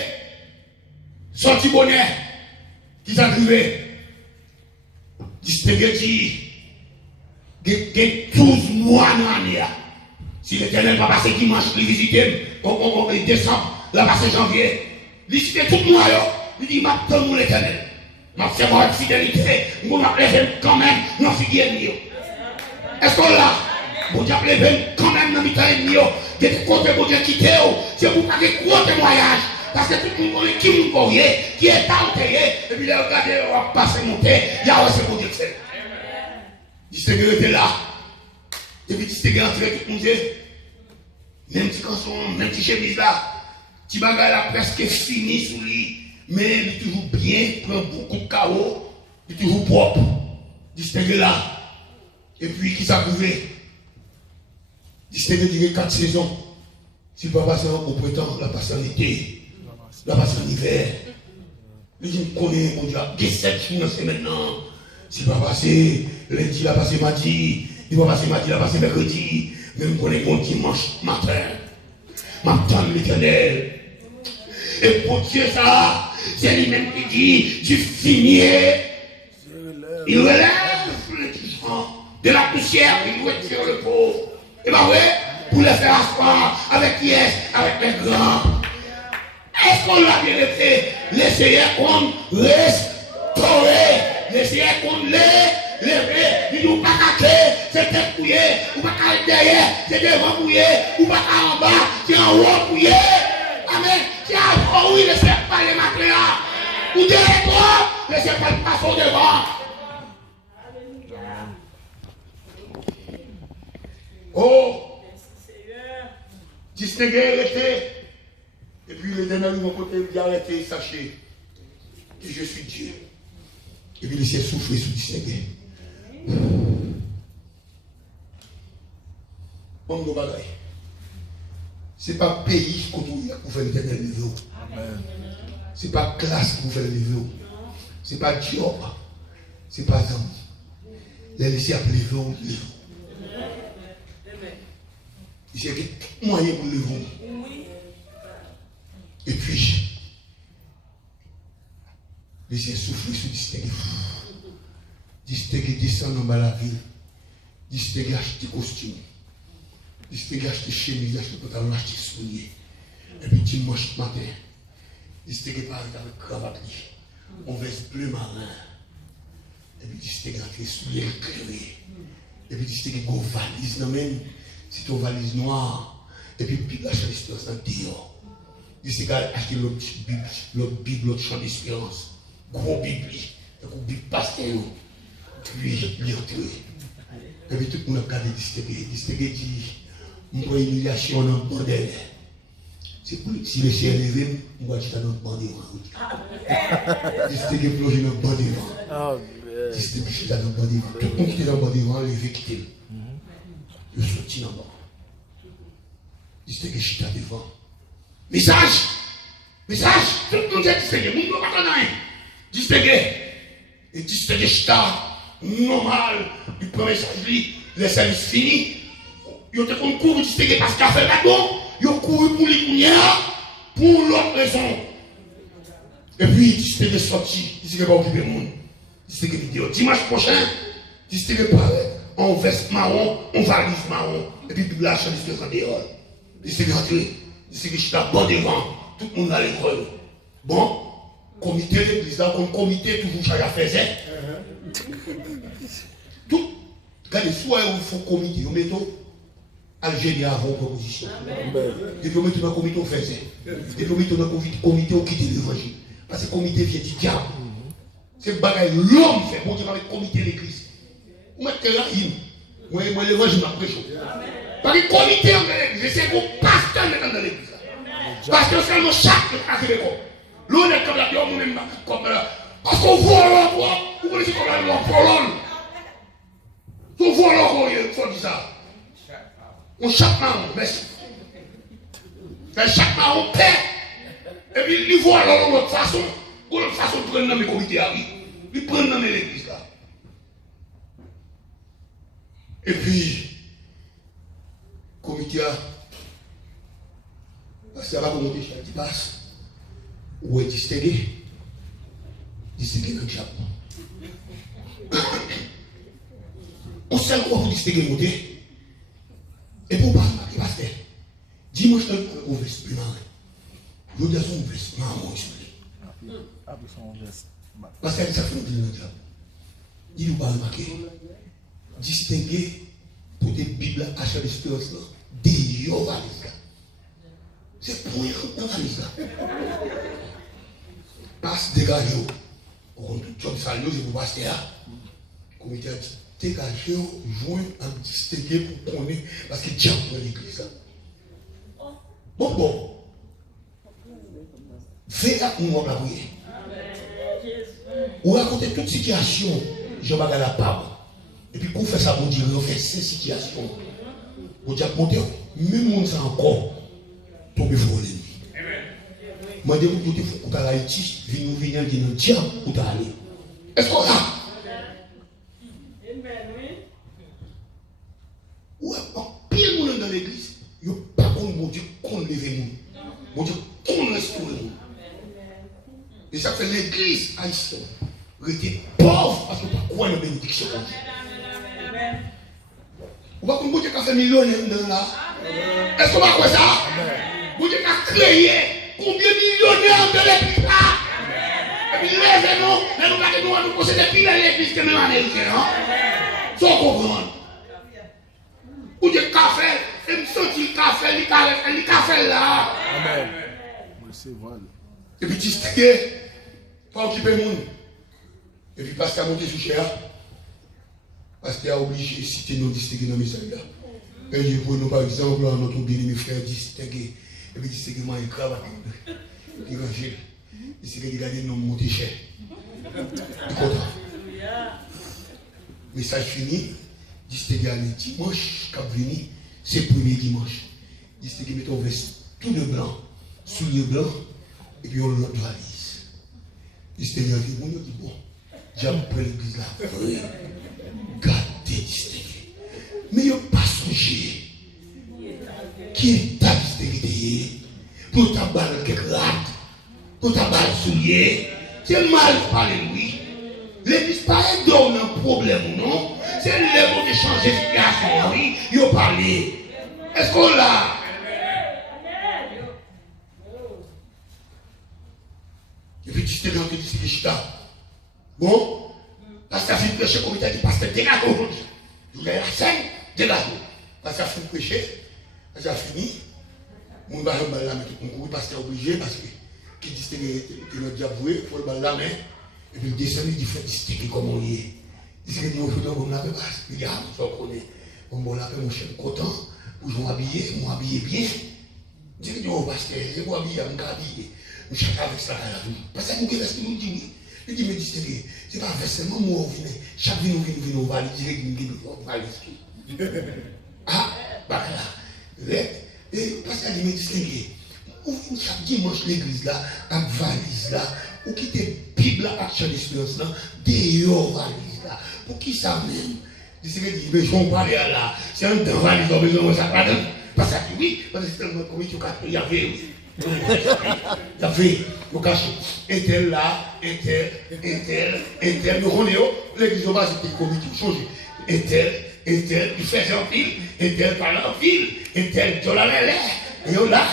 sorti bonheur, qui s'est arrivé. Distinguer, qui a 12 mois dans l'année. Si l'Éternel va passer dimanche, il visite en décembre, là passer janvier. Il visite tout le mois, il dit, m'a donné mon l'Éternel. M'a fait moi avec fidélité, m'a levé quand même dans le figuier. Est-ce qu'on l'a? Vous avez levé quand même dans le mi-temps et demi. Vous avez côté pour Dieu quitter, c'est pour pas que gros témoignage. Parce que tout le monde qui vous voyez, qui est enterré, et puis là, regardez, on va passer monter, il y a aussi pour Dieu que c'est. Distinguer était là. Et puis distinguer entre tout le monde. Même petit canson, même petit chemise là. Petit bagage là presque fini sous lui. Mais il est toujours bien, prend beaucoup de chaos, il est toujours propre. Distingué là. Et puis qui s'approuvé? Distingué duré 4 saisons. Si pas passer au printemps, la passe en été, la passe en hiver. Il dit, je connais, mon Dieu, il y a 7 jours maintenant. Si pas passer lundi, la passe mardi, il va passer mardi, la passe mercredi. Même qu'on est mon dimanche matin. M'attends l'Éternel. Et pour Dieu, ça, c'est lui-même qui dit, tu finis. Il relève l'indigent de la poussière, il retire le pauvre. Et bien oui, pour le faire asseoir avec qui est, avec les grands. Est-ce qu'on l'a bien fait? L'essayer qu'on restaurer, l'essayer qu'on lever, il nous pas cacher, c'est tête couillée, ou pas cacher derrière, c'est devant couillé, ou pas en bas, c'est en haut couillé. Amen. C'est en haut, oui, laissez pas les matins. Ou derrière toi, laissez pas le passage devant. Oh, distinguer, arrêter. Et puis l'Éternel, mon côté, il dit arrêtez, sachez que je suis Dieu. Et puis laissez souffler sous distinguer. Bon, nos bagailles. Ce n'est pas pays qu'on vous fait l'Éternel lever. Ce n'est pas classe qu'on vous fait lever. Ce n'est pas job. Ce n'est pas homme. Les laissez appeler lever. Il y a tout moyen pour lever. Et puis, laissez souffler sur distinguer. Distinguer descendre en bas la ville. Distinguer acheter costume. Distinguer acheter chemise, acheter pantalon, acheter souliers. Et puis dimanche matin, distinguer par avec cravate. On veste bleu marin. Et puis distinguer avec les souliers éclairés. Et puis distinguer go valise non même. C'est ton valise noire. Et puis la champ d'espérance dans dehors. Distinguer acheter l'autre Bible, l'autre champ d'espérance. Gros Bible. Et puis Bible pasteur. Puis lire tout. Et puis tout le monde a regardé distinguer. Distinguer dit, on prend une humiliation dans le bordel. C'est pour si le ciel est levé, on va jeter dans le bandit. Distinguer plonger dans le bandit. Distinguer jeter dans le bandit. Tout le monde qui est dans le bandit, levé quitter. Je sortis dans le bas. Distinguer jeter devant. Message! Message! Tout le monde est distingué. Tout le monde ne va pas rien. Distinguer. Et distinguer jeter. Normal, il prend message, les services finis. Il a fait un cours distingué parce qu'il a fait d'accord. Il a couru pour les couillères pour l'autre raison. Et puis, distingué sorti, distingué pas occuper le monde. Distingué vidéo. Dimanche prochain, distingué pareil. En veste marron, en valise marron. Et puis, la chambre distingué en dehors. Distingué rentré. Distingué j'étais bon devant. Tout le monde à l'école. Bon, comité de l'église, là, comme comité, toujours chacun faisait. Tout, regardez, soit il faut comité, nous mettons Algérie avant proposition. Et puis on met dans le comité, on faisait. Et puis on met dans le comité, on quitte l'évangile. Parce que le comité vient du diable. C'est le bagage, l'homme fait, bon Dieu, avec le comité de l'église. Vous mettez là, moi l'évangile m'a prêché. Parce que le comité en l'église, c'est pour pasteur dans l'église. Parce que seulement chaque catholique, l'on est comme la Dieu, on est comme là. Parce qu'on voit l'emploi, vous connaissez comment l'emploi. On voit l'emploi, il faut dire ça. On chaque main, merci. Chaque main, on perd. Et puis, il voit l'autre façon. L'autre façon de prendre dans mes comités à lui. Il prend dans l'église là. Et puis, comité a. Ça va remonter chaque passe. Où est distingué? Distingué dans le Japon. On sait quoi pour distinguer le monter. Et pour pas remarquer, parce que dimanche, on veste plus marrant. Je dis à son veste marrant, parce que ça fait longtemps dans le Japon. Il ne pas remarquer. Distinguer pour des Bibles à chaque espérance, des yovalistes. C'est pour rien dans la valise là. Passe dégagé. On job salio, c'est pour passer là. Comité a dit dégagé, joint à distinguer pour connaître. Parce que diable dans l'église là. Bon. on va prier. Ou raconter toute situation, je vais la parole. Et puis, pour faire ça, vous dire, fait ces situations. Vous dire, monter, même on ça encore, tomber pour l'ennemi. Moi, je vous dis, vous allez à Haïti, vous venez dans le diable, vous allez. Est-ce qu'on a? Ou pire monde dans l'église, il n'y a pas qu'on Dieu qu'on lève nous. Mon Dieu qu'on restaure nous. Et ça fait l'église haïtienne. Rester pauvre parce que pas quoi une bénédiction. Vous voyez comment Dieu a fait millionnaire là? Est-ce qu'on va quoi ça? Vous Dieu a créé combien de millionnaires de l'église là? Et puis lèvez-nous, nous possédons pile l'église que nous en américains. Sans comprendre. Ou Dieu a fait, et me sentir le café là. Amen. Et puis distinguer, pas occuper le monde. Et puis parce qu'il a monté sous cher, parce qu'il a obligé de citer nos distingués dans le message là. Et je prends nous par exemple, notre bien mes frères distingués. Et puis distinguer moi une cravate. Évangile. Distinguer regarder nos monter cher. Il est content. Message fini. Distinguer le dimanche qui venu, c'est le premier dimanche. Distinguer met ton veste tout de blanc, souliers blanc, et puis on l'autre valise. Distinguer dit bon, j'appelle l'église là. Gardez distinguer. Mais il n'y a pas songé. Qui est ta distinguer? Pour ta balle quelque rate, pour ta balle soulier, c'est mal parler lui. L'église pas est dans un problème, non? C'est le de changer de situation, oui, il a parlé. Est-ce qu'on l'a? Et puis tu t'es dans le disque. Bon, parce que ça fait prêcher comme il t'a dit, parce que dégage aujourd'hui. Vous avez la scène, dégage. Parce que ça fait prêcher, ça a fini. Mon va la mettre tout concours, parce que c'est obligé, parce que qui distingue le diable, il faut le la main. Et puis il descend, il dit, il faut distinguer comment il est. Il dit que nous faisons la paix, il dit, ah, vous connaissez. Bon, la paix, mon chef, content, pour m'habiller bien. Il dit, non, parce que je vais m'habiller, je vais m'habiller. Je suis avec ça, parce que nous nous dit, il dit, mais distinguer, c'est pas versement, moi, chaque vie, nous va aller, on va aller. Ah, bah là, et parce qu'il dit, mais distinguer, chaque dimanche, l'église là, avec valise là, ou quitter Bible là, action d'espérance là, dehors valise là. Pour qui ça même? Distinguer dit, mais je vais parler là, c'est un temps valise, on a besoin de ça, parce que oui, parce que c'est tellement comme il y avait, vous cachez, Intel là, Intel, nous connaissons, l'église va se dire comité, changer. Intel, il fait en pile, Intel parle en pile, Intel, tu l'as l'air, et là,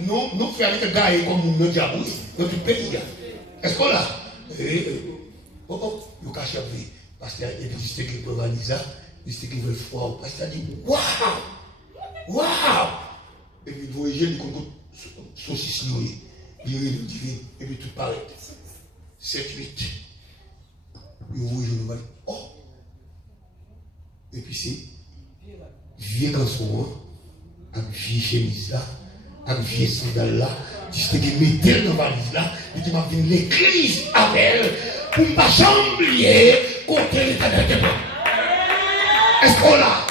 nous faisons avec un gars comme nous diable, notre pays. Est-ce qu'on l'a? Nous cachez un peu, parce qu'il y a des distingués qui peuvent aller ça, des distingués qui veulent froid, parce qu'il a dit, waouh! Et puis vous voyez, il y a saucisse nouée, il y a une divine, et puis tout paraît. 7, 8. Vous voyez, je me dis, oh! Et puis c'est vieux garçon, avec vieux chemise là, avec vieux sandales là, qui mettait dans la valise là, il dit, m'a venu l'église avec elle, pour ne pas oublier côté l'éternel de moi. Est-ce qu'on l'a?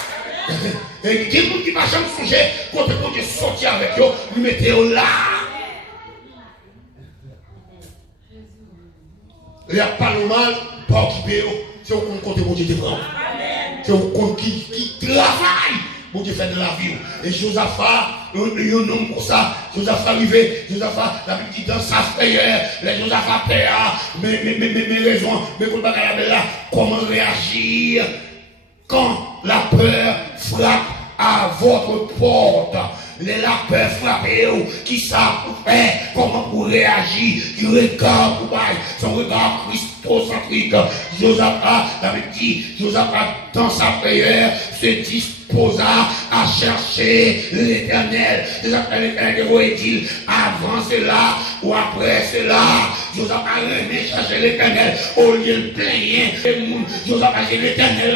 Et il y a des gens qui ne vont jamais songer côté pour Dieu sortir avec eux, lui mettez là. Il n'y a pas le mal, pas occupé, c'est au côté pour Dieu te prendre. C'est au compte qui travaille pour Dieu faire de la vie. Et Josaphat, un homme pour ça, Josaphat arrivé, Josaphat, la Bible dit dans sa frayeur, les Josaphat père, mais raisons, mais pour le bagage là, comment réagir quand la peur frappe à votre porte. La peur frappe, qui ça pour faire, comment pour réagir, qui regarde pour son regard christocentrique. Josaphat avait dit, Josaphat dans sa prière se disposa à chercher l'Éternel. Josaphat l'Éternel dit, avant cela ou après cela, Joseph a remis chercher l'éternel au lieu de plaigner. Joseph a cherché l'éternel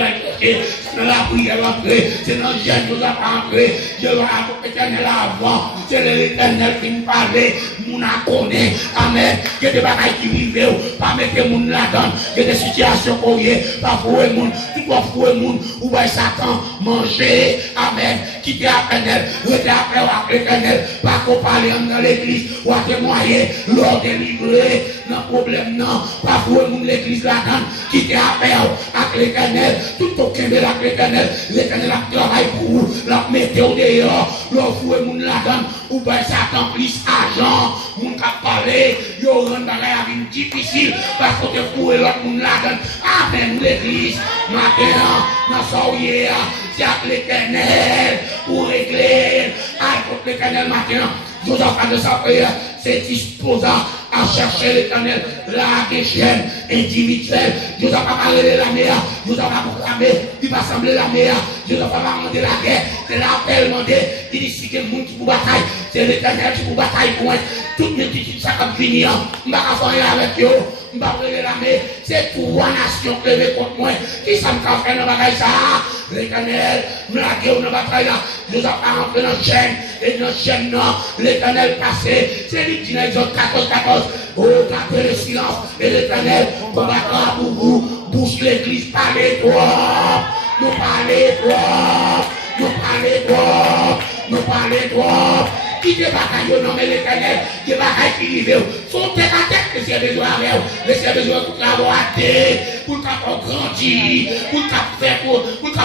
dans la prière entrée, c'est dans le jeûne Joseph a entré. Je vais avoir l'éternel avant, c'est l'éternel qui me parlait, mon a connaît. Amen. Il y a des bagailles qui vivent, pas mettre mon là-dedans. Il y a des situations qu'on y est, pas fouer mon, tu dois fouer mon, ou bien Satan manger. Amen. Quitter l'éternel, rester après l'éternel, pas qu'on parle dans l'église, ou à témoigner, l'ordre délivré, non problème, non, pas fouer mon l'église là-dedans, quitter après avec l'éternel, tout aucun de l'éternel a travaillé pour vous, la mettez au dehors, l'on fouet mon là-dedans, ou bien Satan plus argent, mon cap parler, yo rend la vie difficile, parce que tu fouet l'autre mon là-dedans, amen, l'église, maintenant, dans son hier, c'est avec l'éternel, pour régler, avec l'éternel maintenant, Joseph a de sa prière, c'est disposant à chercher l'éternel, la chaîne individuelle. Joseph a parlé de la mer, Joseph a proclamé, il va sembler la mer, Joseph a demandé la guerre, c'est l'appel demandé, il dit si quelqu'un qui vous bataille, c'est l'éternel qui vous bataille pour moi. Tout le monde qui ça va venir, je ne vais pas faire avec eux, je ne vais pas brûler la mer, c'est trois nations qui lèvent contre moi, qui ça me fait dans la bagaille ça. L'éternel, me la guerre dans la bataille là, Joseph a rentré dans la chaîne, et dans la chaîne non, l'éternel passé, c'est lui qui dit dans Exode 14, oh, gardez le silence, et l'éternel, combattra pour vous, bouche l'église, parlez-toi, nous parlez-toi, nous parlez-toi, nous parlez-toi. Qui te bataille non mais l'éternel, qui bataille qui vive, son tête à tête, que c'est besoin avec, c'est besoin pour l'avoir pour grandir, pour faire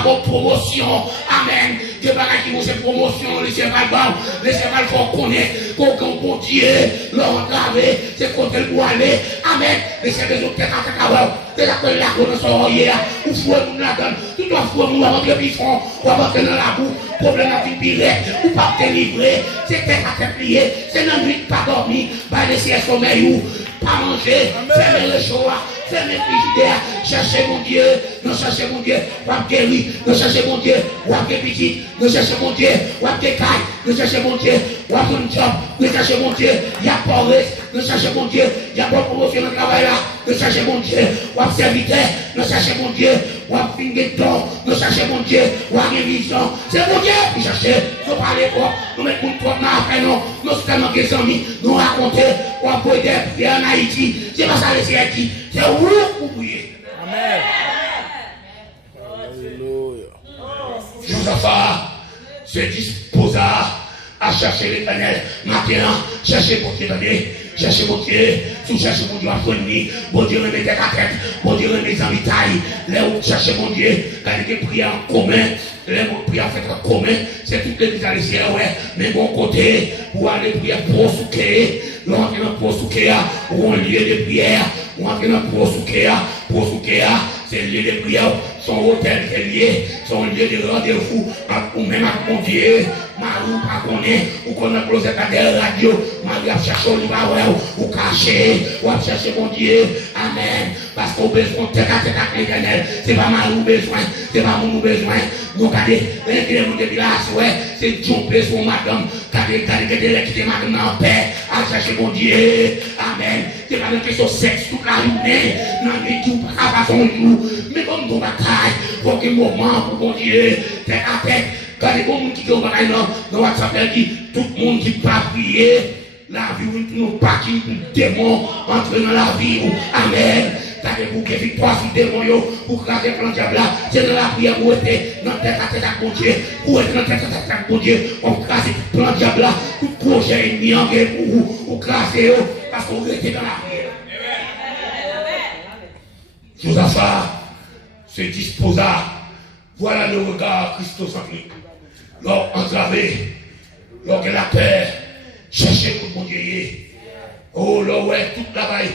pour promotion. Amen. Qui bataille qui vous c'est promotion, laissez pas le bon, laissez pas le fort connaître, qu'aucun bon Dieu, l'entraver, c'est côté le pour aller. Amen. Laissez besoin de tête à tête avec, c'est la que la connaissance hier, ou fouet nous la donne, tout doit fouet nous avant que bifon, ou avant que dans la boue, problème à pire, ou pas te livrer, c'est tête à tête pliée, c'est la nuit pas dormir, pas laisser un sommeil ou pas manger, fermer le choix, fermer le frigidaire, chercher mon Dieu, non chercher mon Dieu, ou à guérir, non chercher mon Dieu, ou à petit, non chercher mon Dieu, ou à décaille, non chercher mon Dieu, ou à mon job, non chercher mon Dieu, il y a pas non chercher mon Dieu, il y a pas promotion dans le travail là, non chercher mon Dieu, ou à serviteur, non chercher mon Dieu, ou à finger don, non chercher mon Dieu, ou à vision, c'est mon Dieu qui cherche, nous parlons quoi, nous mettons une trop après nous, nous sommes des amis, nous raconter, ou à poser des prières en Haïti, c'est pas ça les Haïti, c'est où pour prier. Amen. Alléluia. Josaphat se disposa à chercher l'éternel. Maintenant, cherchez mon Dieu, cherchez mon Dieu, si vous cherchez mon Dieu à fournir, mon Dieu remet à tête, mon Dieu remet en vitaille, là où cherchez mon Dieu, quand il y a des prières en commun, les prières faites en commun, c'est toutes les visages, ouais, mais bon côté, pour aller prier pour souquer, l'entrée dans pour souquer, ou un lieu de prière, ou entrer dans pour souquer, c'est le lieu de prière, son hôtel c'est lié, son lieu de rendez-vous, ou même à mon Dieu, Marou pas connaît, ou qu'on a closé à des radios, Marou a cherché au livre, ou caché, ou a cherché mon Dieu, amen, parce qu'on a besoin de tête à tête avec l'éternel, c'est pas Marou besoin, c'est pas mon besoin, nous regardez, l'intérêt de village, ouais, c'est John besoin, madame, regardez, quitter madame en paix, à chercher mon Dieu, amen, c'est pas une question sexe, toute la journée, non, mais tout, pas son jour, mais comme nous bataille, pour qu'un moment, pour mon Dieu, tête à tête, quand les gens qui ont dans WhatsApp, dit tout le monde qui pas prier, la vie où nous pas qui démon entre dans la vie où amen. T'as des bouquets victoire sur démon pour craser le diable là. C'est dans la prière où était dans tête à tête avec mon Dieu. Où était dans tête à tête avec mon Dieu. On crase le plan diable là. Tout projet ennemi en guerre pour vous. Ou craser parce qu'on était dans la prière. Josaphat se disposa. Voilà le regard christocentrique. Lors entravé, lors que la terre cherchait pour mon Dieu. Oh là ouais, toute la vaille,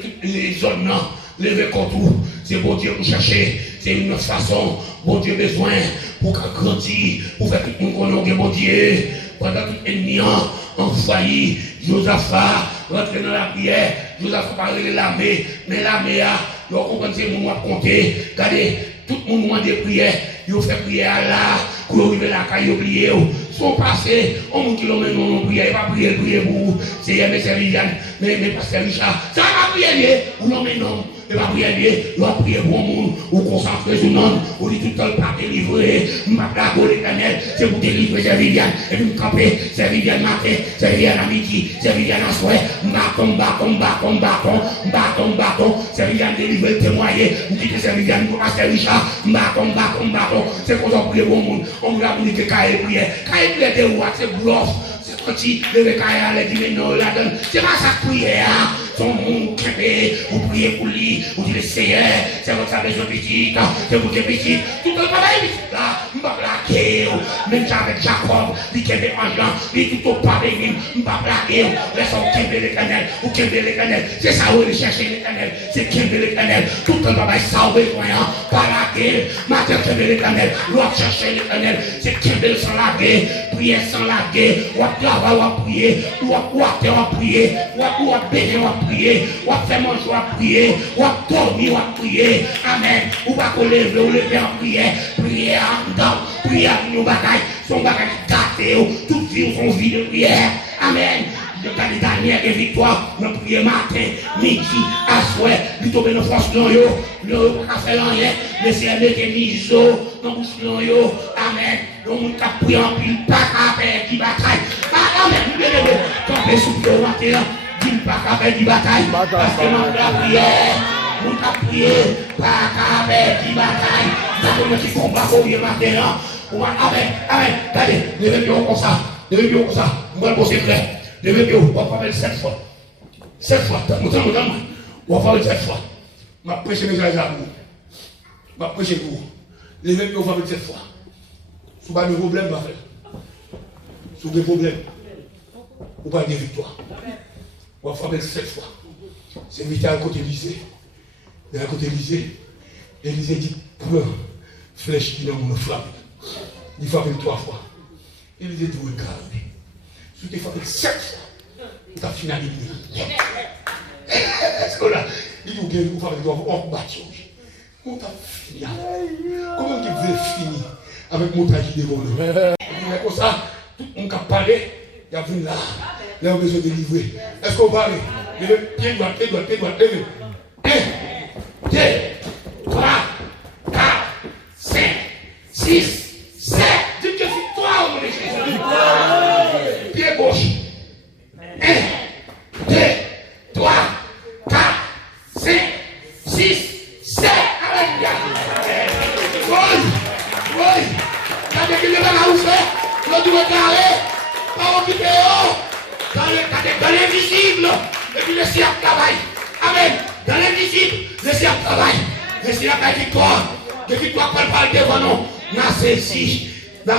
toutes les zones non, lever contre tout, c'est bon Dieu pour chercher, c'est une façon, bon Dieu besoin pour grandir, pour faire tout le monde connaître mon Dieu, pendant tout ennemi en failli, Josaphat rentre dans la prière, Josaphat parlait de l'armée, mais l'armée a, vous comprenez, c'est mon compter, regardez, tout le monde demande des prières, il fait prière là, Quand arrive là, quand oublié, son passé, on monte qui l'ont mené, on prie, il va prier pour vous. C'est M. Viviane, mais Pasteur Richard, ça va prier, ou non, mais non. Et va prier, il va prier pour le monde, ou concentrer sur nous, ou dit tout le temps, pas délivrer, ma plaque au l'éternel, c'est pour délivrer ces Viviane, et puis me camper, ces Viviane matin, ces Viviane à midi, ces Viviane à soir, bâton, ces Viviane délivrer, témoigner, me dit que ces Viviane pour Pasteur Richard, bâton, c'est pour ça prier pour le monde, on vous l'a dit que quand il priait de roi, c'est bluff. Quand il le caille les dit non la donne c'est pas ça prier son monde qui vous priez pour lui vous dites Seigneur c'est votre besoin petit c'est votre petit tout le travail là m'pa plaquer même avec Jacob dit qu'il avait argent dit tout au pavé m'pa plaquer laissons qu'aimer l'éternel ou qu'aimer l'éternel c'est ça où il chercher l'éternel c'est qu'aimer l'éternel tout le travail sauver voyant pas laquer matin qu'aimer l'éternel l'autre chercher l'éternel c'est qu'aimer sans laguer prier sans laguer ou prier, ou à prier, ou à bénir, ou à prier, ou à faire manger, ou à prier, ou à dormir, ou à prier. Amen. Ou à lever, ou lever en prière, prier en dedans, prier à nos bagailles, son bagage gâté, toute vie, son vie de prière. Amen. Je gagne dernière victoire, nous prions matin, midi, à souhait, nous tombons nos forces dans yo, nous pas faire rien, laissez mettre mis dans bouche dans yo. Amen. Donc nous cap prier en pile, pas à faire qui bataille. Amen. Quand on sous le matin, dit pas à faire qui bataille, parce que nous la prière, nous cap prier, pas à faire qui bataille. Ça comme qui combat pour le matin. Amen. Regardez, levez-vous comme ça, on va le poser clair. Levez-vous, on va faire 7 fois. 7 fois, on va faire 7 fois. Je vais prêcher mes gens à vous. Je vais prêcher pour vous. Levez-vous, on va faire 7 fois. Si vous avez des problèmes, va faire. Si vous avez des problèmes, vous avez des victoires. On va faire 7 fois. C'est vital à côté Élysée. Et à côté Élysée, Élysée dit prends flèche qui n'a pas frappe. Il frappe 3 fois. Élysée dit regarde. Si tu fais 7 fois, tu as fini à l'île. Est-ce que là, il dit que vous faites un bâtiment. Comment tu as fini? Comment tu veux finir avec mon trajet de vol? Comme ça, tout le monde a parlé, il y a venu là. Là, on a besoin de livrer. Est-ce qu'on parle? Pied droit, levé. 1, 2, 3, 4, 5, 6, 7. Dites que c'est 3 hommes de Jésus. Pied gauche. 1, 2, 3, 4, 5, 6, 7. Alléluia. Oui. Quand il est là où c'est, on doit carrer, pas occuper dans l'invisible, et puis laisser à travail. Amen. Dans l'invisible, laisser à travail. Laisser à la victoire. De victoire pour le devant nous. N'a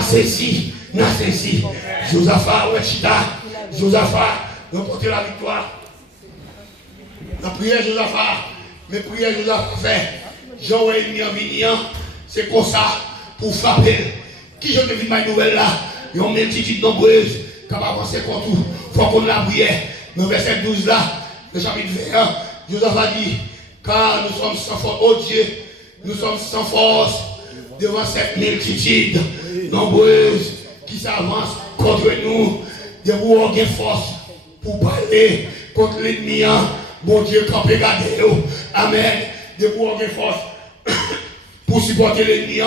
saisi. Josaphat, nous portons la victoire. La prière Josaphat, mes prières Josaphat fait. Joël Mian, c'est comme ça pour frapper. Qui je devine ma nouvelle là? Il y a une multitude nombreuse qui va avancer contre tout. Il faut qu'on la prière. Dans le verset 12 là, le chapitre 21, Josaphat dit, car nous sommes sans force, oh Dieu, nous sommes sans force devant cette multitude nombreuse qui s'avance contre nous. De vous avoir force pour parler contre l'ennemi. Bon Dieu, quand vous regardez, amen. De vous avoir force pour supporter l'ennemi.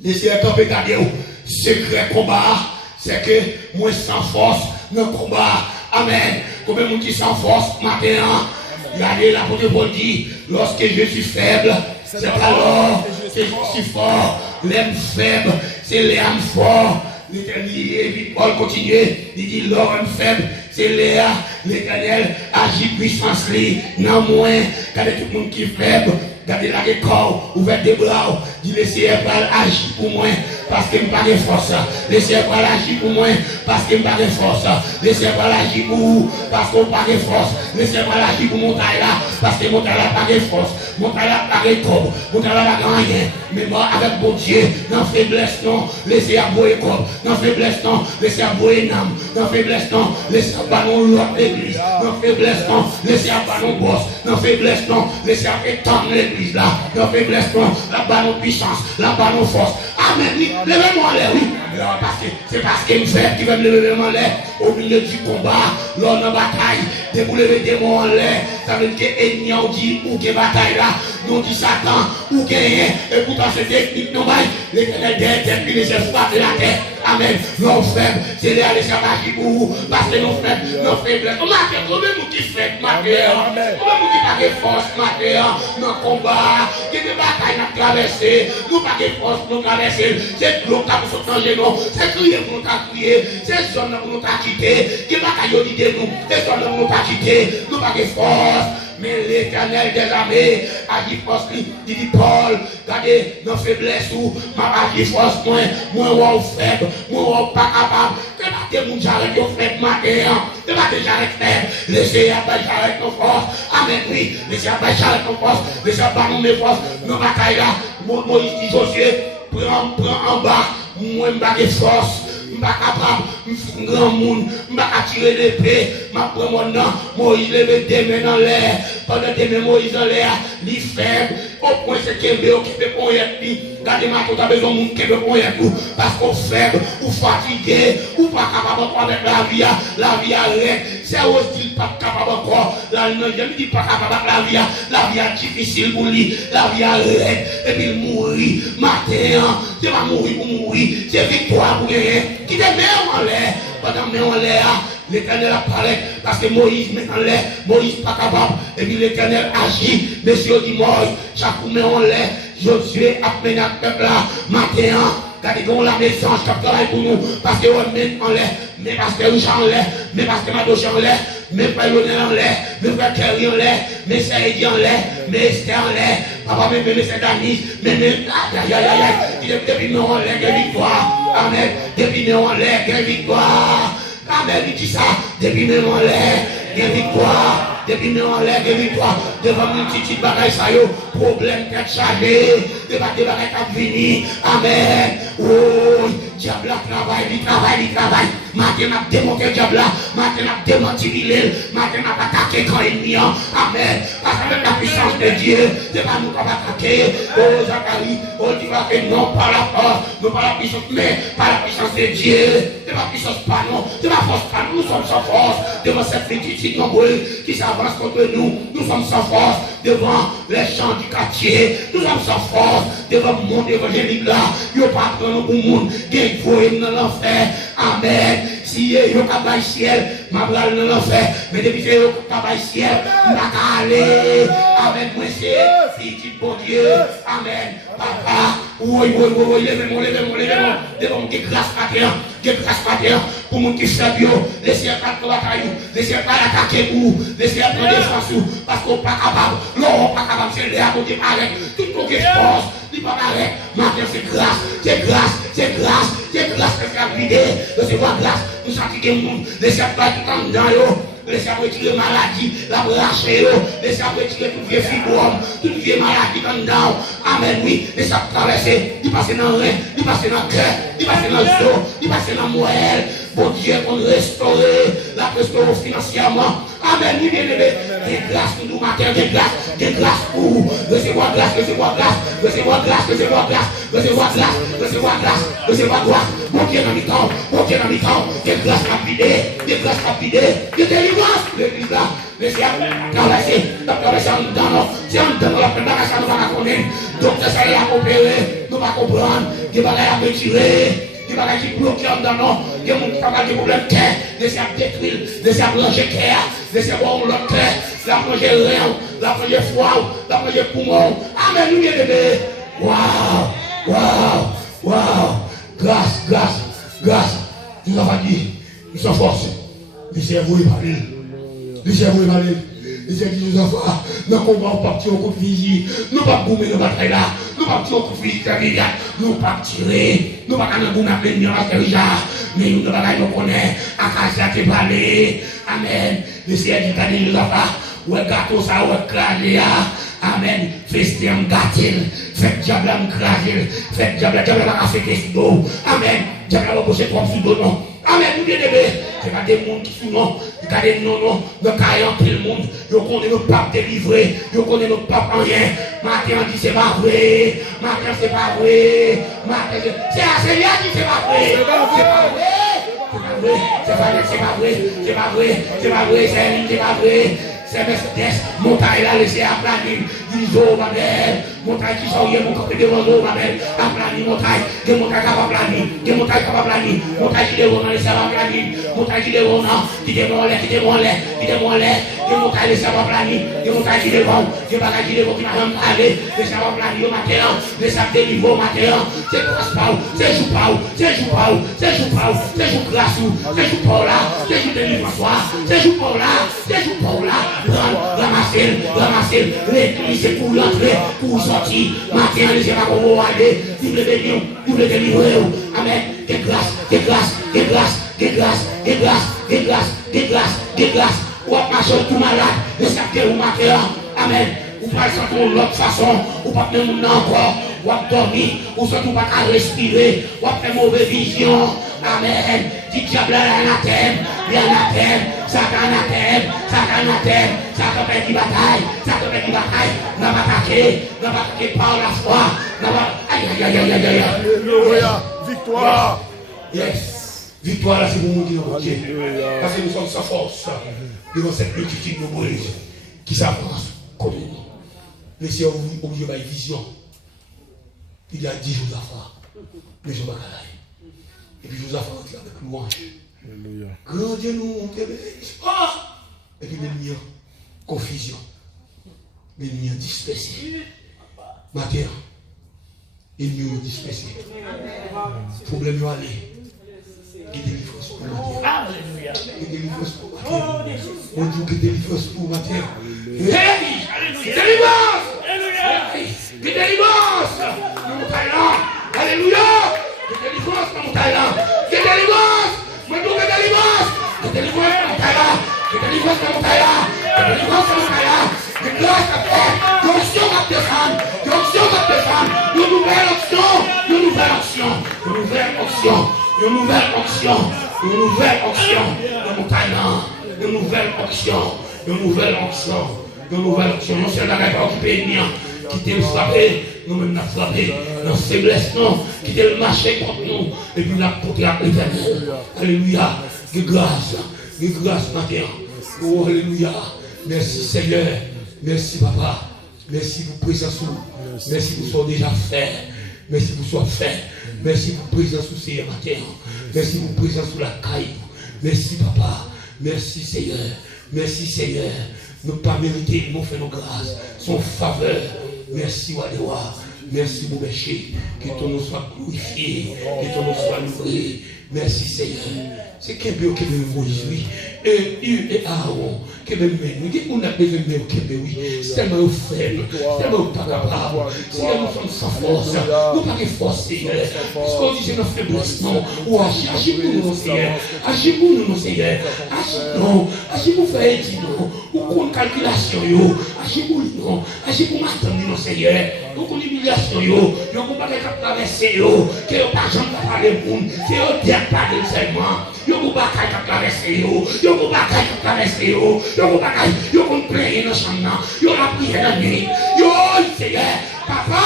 Laissez quand vous regardez, secret combat, c'est que moi sans force dans le combat. Amen. Combien de gens qui sans force matin? Regardez l'apôtre Paul dit, lorsque je suis faible, c'est alors que je suis fort. L'âme faible, c'est l'âme fort. L'éternel, Paul continue, il dit l'homme faible, c'est l'éternel agit puissance li, non moins, regardez tout le monde qui est faible, regardez là le corps, ouvert des bras, dit laissez pas agir pour moi, parce qu'il me paraît force, laissez pas agir pour moi, parce qu'il me paraît force, laissez pas agir pour vous, parce qu'on paraît force, laissez pas agir pour mon taille là, parce que mon taille là paraît force, mon taille là paraît corps, mon taille là pas rien, mais moi avec bon Dieu, dans faiblesse non, laissez aboyer corps, dans faiblesse non, laissez aboyer âme, dans faiblesse non, laissez ballon l'autre l'église, dans faiblesse non, laissez ballon boss, dans faiblesse non, laissez étendre l'église là, dans faiblesse non, la ballon puissance, la ballon force. Amen. Levez-moi en l'air, oui. C'est parce qu'il me fait qui va me lever en l'air au milieu du combat, lors de la bataille. De vous lever des mots en l'air, ça veut dire que l'ennemi a dit où que bataille là, nous dit Satan, où que rien. Et pourtant c'est technique, non, l'Éternel derrière, puis les chefs frappent la terre. Amen. Nos faibles, c'est les aller s'abattre pour vous. Parce que nos faibles, nos faiblesses. On a fait combien de qui fait ma terre. Combien de qui pas de force ma terre. Nos combats, qui des batailles à traverser. Nous pas de force pour traverser. C'est l'eau qui a pour changer nous. C'est crier pour nous crier. C'est zone pour nous quitter. Qui bataille au de nous. C'est zone pour nous quitter. Nous pas de force. Mais l'Éternel des armées a dit force, il dit Paul, regardez nos faiblesses ou ma dit force, moi faible, moi pas capable. Que pas de mon j'arrête de faire matin, que pas de j'arrête faire, laissez j'arrête nos forces. Amen, oui, laissez j'arrête nos forces, laissez pas nos forces, nos batailles là. Moïse dit Josué, prends en bas, moi je n'ai pas de force. Je ne suis pas capable, je suis un grand monde, je ne suis pas tirer l'épée, je prends mon nom, Moïse lève des mains dans l'air, pendant des mains Moïse dans l'air, il est faible, au point c'est qu'il peut pour y être, regardez-moi, tu as besoin de monde qui peut pour y être, parce qu'on est faible, ou fatigué, ou pas capable avec la vie arrête, c'est aussi pas capable encore, là, je ne dis pas capable avec la vie est difficile pour lui, la vie arrête, et puis il mourit, matin, c'est pas mourir pour mourir, c'est victoire pour gagner. Qui te met en l'air, pendant met en l'air, l'Éternel apparaît, parce que Moïse met en l'air, Moïse pas capable, et puis l'Éternel agit, messieurs dit Moïse, chaque met en l'air, Josué a mené à peuple là, matin, regardez qu'on la maison, qui travaille pour nous, parce qu'on met en l'air, mais parce que Richard en l'air, mais parce que Madoche en l'air, mais frère Lionel en l'air, mais frère Kerry en l'air, mais Saïdi en l'air, mais Esther en l'air, papa même c'est Danis, mais il est depuis nous en l'air, quelle victoire, amen, depuis nous en l'air, quelle victoire, amen, il dit ça, depuis nous en l'air, quelle victoire. Depuis nous en l'air de victoire, devant une petite bagaille, ça y est, problème qui est chargé, devant des bagailles qui venir. Amen. Oh, diable travaille. Matin, n'a démonté le diable, matin, n'a démenti Bilel, matin, n'a attaqué quand il y a. Amen. Parce que la puissance de Dieu, c'est pas nous qui avons attaqué. Oh, Zacharie, oh, tu vas que non, pas la force, non pas la puissance, mais par la puissance de Dieu. C'est pas puissance, pas non, c'est pas force, pas nous, nous sommes sans force devant cette petite nombreuse qui s'avance contre nous. Nous sommes sans force devant les gens du quartier. Nous sommes sans force devant le monde évangélique là. Il n'y a pas de pour le monde. Il faut dans l'enfer. Amen. Si il y a pas de ciel, ma bral dans l'enfer. Mais depuis que il n'y a pas de ciel, je ne vais pas aller. Amen. Moi, c'est petit bon Dieu. Amen. Papa. Oui, levez-moi. Devant qui grâce à terre. Qui grâce à terre. Pour mon qui fait bio. Laissez pas de bataille. Laissez pas l'attaquer ou. Laissez pas de défense. Parce qu'on n'est pas capable. Non, on n'est pas capable. C'est l'air pour qu'il arrête. Tout ce qui se passe. Il va arrêter. Maintenant, c'est grâce que c'est à vider. Recevoir grâce. Nous sentir que le monde. Laissez pas tout en dedans. Laissez retirer maladie, la bracher, laissez retirer tout vieux fibrome, toute vieille maladie dans le dedans. Amen, oui, laissez traverser, il passe dans le rein, il passe dans le cœur, il passe dans le dos, il passe dans le moelle. Bon Dieu, qu'on restaure, la restaure financièrement. Amen, oui, bien aimé. Des grâces pour nous matin, des grâces pour vous. Recevoir grâce. Bon Dieu dans le temps, des grâces rapidées, des délivrances, l'église là. Laissez traverser en dedans, si en dedans la première ça nous va la connaître. Donc ça y a opéré, nous va comprendre, des bagailles à retirer. Il va agir bloqué en dedans, il y a des gens qui ont des problèmes de cœur, laissez détruire, laissez ranger cœur, laissez voir l'autre cœur, la manger rien, la manger foie, la manger poumon. Amen, nous bien aimé. Wow. Grâce. Nous avons dit, nous sommes forcés. Laissez-vous y parler. Les églises nous enfants, nous ne pouvons pas partir au coup de fusil. Nous ne pouvons pas gommer nos batailles là. Nous ne pouvons pas partir au coup de fusil. Nous ne pouvons pas tirer. Nous ne pouvons pas nous appeler mieux à Serija. Mais nous ne pouvons pas nous connaître. Acacia te parler. Amen. Le Seigneur dit, nous enfants, ouais, gâteau ça, ouais, crâne. Amen. Festin gâtel. Faites diable à m'craser. Faites diable à faire qu'est-ce d'eau. Amen. Diable à m'embaucher trop sous d'eau, non. Amen. Nous bien aimés. c'est pas des mondes qui sont non, regardez non, nous caillons tout le monde, nous connaissons nos papes délivrés, nous connaissons nos papes en rien. Matin on dit c'est pas vrai, matin c'est pas vrai, matin c'est assez bien dit c'est pas vrai, c'est pas vrai, c'est pas vrai, c'est pas vrai, c'est pas vrai, c'est pas vrai, c'est pas vrai. C'est Mercedes, montagne là, laissez à planer, ils ont ma mère, montagne qui sont hier, mon copé devant eux, ma mère, à planer, montagne, que montagne capable planer, que montagne capable planer, montagne qui devant, laissez à planer, montagne qui devant, qui devant l'air, qui devant l'air, qui devant l'air, que montagne laissez à planer, que montagne qui devant, que bagage qui devant, qui m'a jamais parlé, laissez à planer au matin, laissez à délivrer au matin, c'est grâce pas, c'est joue pas, c'est joue pas, c'est joue pas, c'est joue grâce, c'est joue pas là, c'est joue délivrance, c'est joue pas là, c'est joue pas là. Ramasser, l'église c'est pour l'entrer, pour sortir, matin, je ne sais pas comment aller, vous le bénir, vous le délivrer, amen, que grâce, que grâce, que grâce, que grâce, que grâce, que grâce, que grâce, que grâce, ou à marcher tout malade, et ça fait au matin, amen, ou pas sortir de l'autre façon, ou pas même encore, ou à dormir, ou surtout pas à respirer, ou à faire mauvaise vision, amen, dit diable l'anathème, l'anathème, Satan anathème, Satan anathème, Satan fait une bataille, Satan fait une bataille, n'a pas attaqué par la foi, n'a pas, aïe, aïe, aïe, aïe, aïe, Alléluia, victoire. Yes, victoire là c'est pour nous qui nous rejettent, parce que nous sommes sans force, devant cette multitude nombreuse qui s'avance contre nous. Laissez obligé par une vision, il y a 10 jours à faire, les jours à faire. Et puis je vous affronte avec louange. Grand Dieu nous bénisse. Et puis l'ennemi en confusion. L'ennemi en dispersé. Matin, l'ennemi en dispersé. Problème est allé. Il délivrance pour matin. Il délivrance pour matin. On dit que délivrance pour matin. Hey! Délivrance! Il délivrance! Nous Thaïlande! Alléluia! Délivrance dans mon Thaïland. Délivrance. Moi, je veux délivrance. Délivrance dans mon Thaïland. Délivrance dans mon Thaïland. Délivrance dans mon Thaïland. De grâce à faire. D'onction à descendre. D'onction à descendre. De nouvelle onction. De nouvelle onction. De nouvelle onction. De nouvelle onction. De nouvelle onction. Dans mon Thaïland. De nouvelle onction. De nouvelle onction. De nouvelle onction. Non seulement la pas occupé de qui t'est frappé, nous-mêmes nous frappé, dans faiblesse, non, qui t'est marché contre nous, et puis la porté à l'éternel. Alléluia, de grâce matin. Oh, alléluia, merci Seigneur, merci Papa, merci pour présence, merci pour ce déjà fait, merci pour ce fait, merci pour présence ce matin, merci pour présence sur la caille, merci Papa, merci Seigneur, merci Seigneur. Nous pas mériter, nous faisons nos grâces, son faveur. Merci Wadewa, merci mon péché, que ton nom soit glorifié, que ton nom soit loué. Merci Seigneur. C'est Kébé qui me réjouit. Et Aaron, qui me mène. Nous disons qu'on a besoin de Kébé, oui. C'est tellement faible, c'est tellement pas capable. Si nous sommes sans force, nous pas de force, Seigneur. Parce qu'on dit c'est notre faiblesse, non. Ou agis pour nous, Seigneur. Agis pour nous, Seigneur. Agis pour faire aider nous. Ou pour calculation, agis pour nous. Agis pour m'attendre, Seigneur. Ou pour l'humiliation, ou pour pas traverser, que vous pas jamais parler pour nous. Que vous ne pas seulement. Vous pas traverser, vous pas traverser, vous pas prier dans la chambre, vous la prier dans la nuit. Seigneur, papa,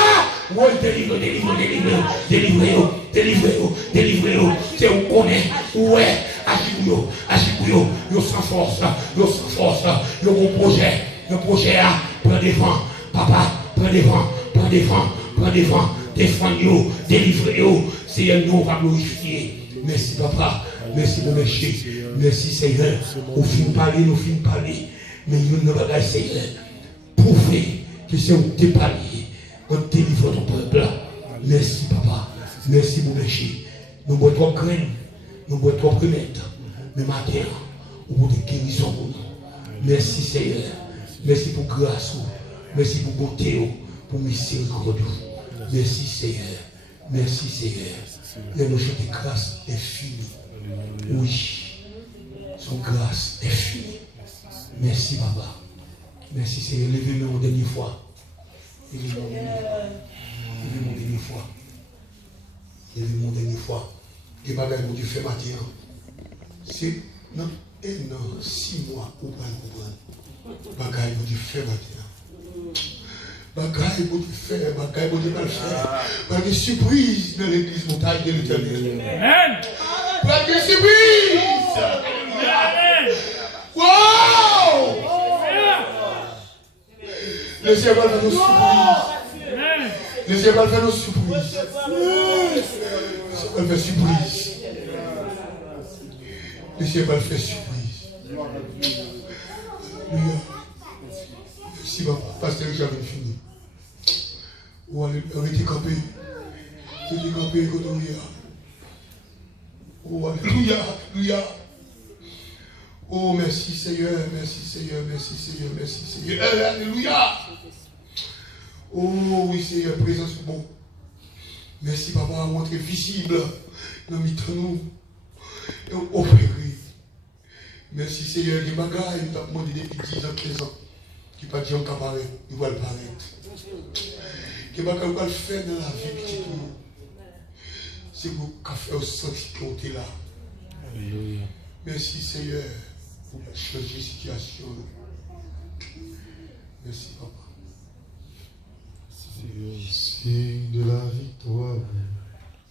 moi délivre. C'est où qu'on est, ouais, agis sans force, le projet, prends devant, papa, prends devant, défends-nous, délivrez-nous, Seigneur, nous va glorifier. Merci papa, merci mon péché, merci Seigneur, nous finissons parler, mais nous ne va pas Seigneur, prouver que c'est où tu parles, on délivre ton peuple. Merci papa, merci mon péché, nous bois trop graines, nous bois trop remettre, mais matin, au bout de guérison pour nous. Merci Seigneur, merci pour grâce, merci pour bonté, pour miséricorde. Merci Seigneur, merci Seigneur. Et nous chantons grâce infinie. Oui, son grâce infinie. Merci papa. Merci Seigneur. Levez-moi une dernière fois. Levez-moi une dernière fois. Et bagage mon Dieu fait matin. C'est Non, et non, 6 mois, ou pas comprendre. Bagaille, vous dites faire maintenant. Bagaille, vous dites faire, bagaille, vous dites pas le faire. Pas de surprise dans l'église montagne de l'Éternel. Amen. Pas de surprise. Wow! Le Seigneur va faire nos surprises. Le Seigneur va faire nos surprises. Le Seigneur va faire surprise. Le Seigneur va faire surprise. Alléluia. Merci, papa. Pasteur, j'avais fini. On était campé. On était campé, alléluia. Oh, alléluia, alléluia. Oh, merci Seigneur, merci Seigneur, merci Seigneur, merci Seigneur. Alléluia. Oh, oui Seigneur, présence bon. Merci papa, à montrer visible dans nous et opérer. Merci Seigneur, les bagailles, nous avons demandé depuis 10 ans, 15 ans, qui ne pas dire qu'on apparaît, nous va le paraître. Qui ne va pas le faire dans la vie, petit tout. C'est pour qu'on fait au sens qui est là. Alléluia. Merci Seigneur pour changer la situation. Merci papa. Signe de la victoire,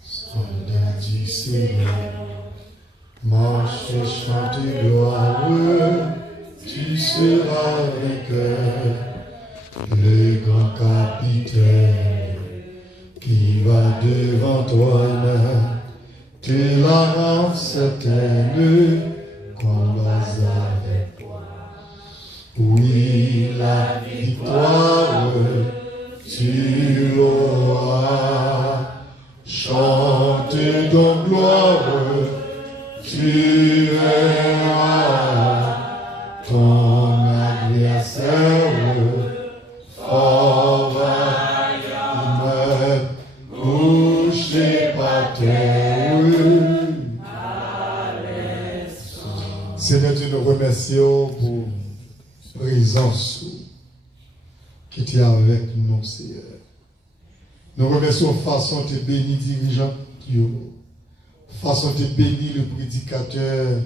soldat du Seigneur, marche et chante gloire, tu seras vainqueur, le grand capitaine qui va devant toi, te la rend certaine, combats avec toi. Oui, la victoire, tu l'auras. Chante donc gloire, tu verras ton adversaire fort vaillant, couché par terre. Seigneur Dieu, nous remercions pour la présence qui était avec nous, Seigneur. Nous remercions façon de bénir dirigeant, façon de bénir le prédicateur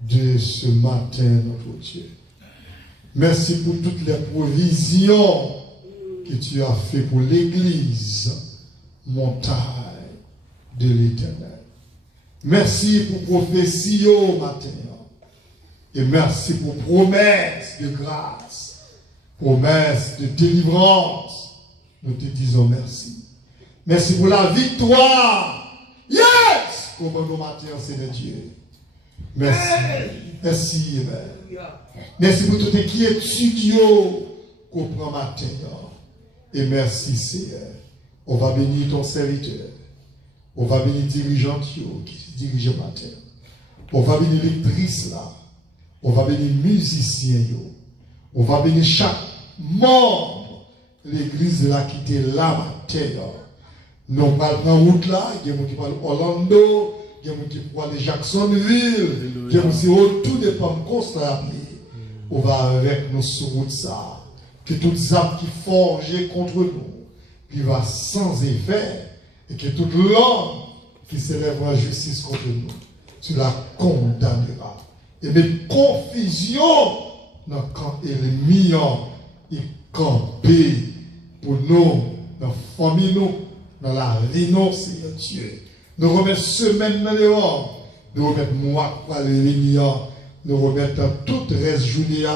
de ce matin, notre Dieu. Merci pour toutes les provisions que tu as fait pour l'église montagne de l'Éternel. Merci pour prophétie au matin. Et merci pour promesse de grâce, promesse de délivrance. Nous te disons merci. Merci pour la victoire. Yes! Au bon matin, Seigneur Dieu. Merci. Merci, Amen. Merci pour toute inquiétude qu'on prend matin. Et merci, Seigneur. On va bénir ton serviteur. On va bénir dirigeant qui dirige le matin. On va bénir lectrice là. On va bénir musicien. On va bénir chaque membre. L'église là qui était là matin. Nous parlons en route là. Il y a des gens qui parlent Orlando. Il y a des gens qui parlent Jacksonville. Il y a des gens qui autour de Pentecôte. On va avec nous sur route ça. Que toutes les âmes qui forgent contre nous, qui va sans effet. Et que toute langue qui s'élèvera en justice contre nous, tu la condamneras. Et mes confusions dans le camp ennemi, ils camper pour nous, dans la famille, nous, dans la vie, nous, Seigneur Dieu. Nous remettons semaine dans les rangs, nous remettons mois pour les réunions, nous remettons tout reste journée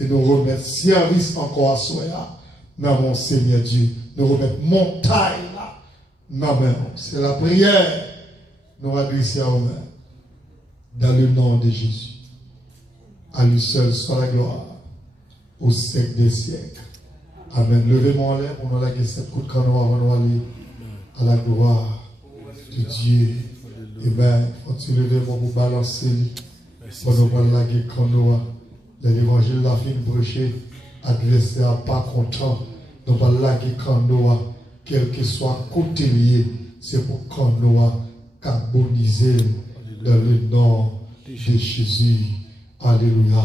et nous remettons service encore à soi, dans mon Seigneur Dieu. Nous remettons montagne là. Non, mais c'est la prière. Nous adressons à vous dans le nom de Jésus. À lui seul soit la gloire au siècle des siècles. Amen. Levez-moi en l'air pour nous laguer cette coup de canon avant de aller à la gloire de Dieu. Et bien, faut tu lever pour balancer pour nous pas laguer canon. L'évangile l'a fait brocher. Adversaire pas content. Nous pas laguer canon. Quel que soit côté lié, c'est pour qu'on nous carboniser dans le nom de Jésus. Alléluia.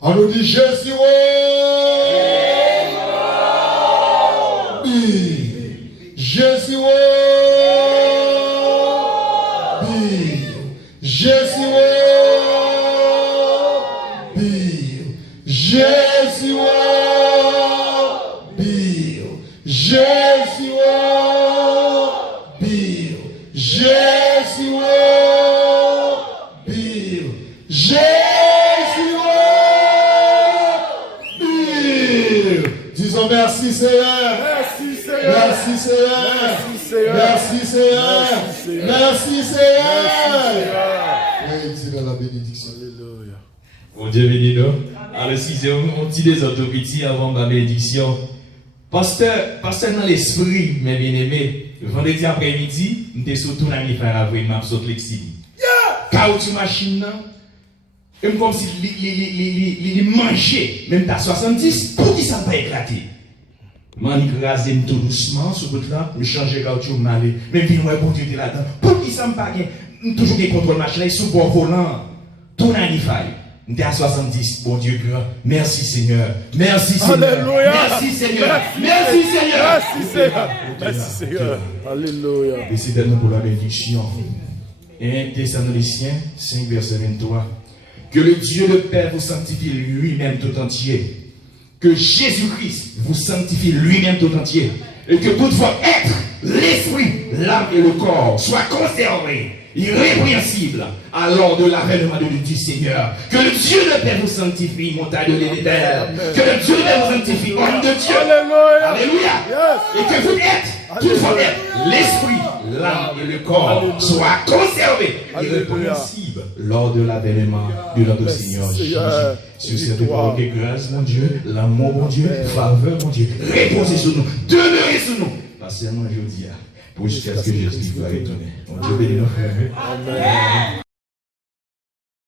On nous dit Jésus. Jésus. Jésus. Jésus, oh, Bill. Jésus, oh, Bill. Disons merci Seigneur. Merci Seigneur. Merci Seigneur. Merci Seigneur. Merci Seigneur. Merci Seigneur. Merci Seigneur. La bénédiction. Alléluia. Mon Dieu béni nous. Alors si c'est un petit des autres petits avant ma bénédiction. Pasteur dans l'esprit, mes bien-aimés, vendredi après-midi, nous sommes surtout dans les frères avec ma sauce Lexi. Caoutchouc machine, et comme si il mangeait, même à 70, pour qui ça ne pas éclater. Je écrasé tout doucement sur le là, je changeais caoutchouc, je m'allais, même si je bon Dieu là-dedans, pour qui ça ne pas toujours des contrôles machine, sous bord volant, tout dans les failles. Nous sommes à 70, bon Dieu grand. Merci Seigneur. Merci Seigneur. Alléluia. Merci Seigneur. Merci Seigneur. Merci Seigneur. Merci Seigneur. Alléluia. Et c'est nous pour la bénédiction. 1 Thessaloniciens 5, verset 23. Que le Dieu le Père vous sanctifie lui-même tout entier. Que Jésus-Christ vous sanctifie lui-même tout entier. Et que tout votre être, l'esprit, l'âme et le corps soient conservés, irrépréhensibles, à l'heure de l'avènement du Seigneur. Que le Dieu le Père vous sanctifie, montagne de l'Éternel. Que le Dieu le Père vous sanctifie, homme de Dieu. Alléluia. Alléluia. Yes. Et que vous êtes, tout votre être, l'esprit, l'âme et le corps soient conservés, irrépréhensibles, lors de l'avènement de notre Seigneur Jésus. Sur cette parole de grâce, mon Dieu, l'amour, mon Dieu, faveur, mon Dieu, reposez sur nous, demeurez sur nous. Parce que moi, je dis, pour jusqu'à ce que Jésus va retourner. Mon Dieu béni nos frères. Amen.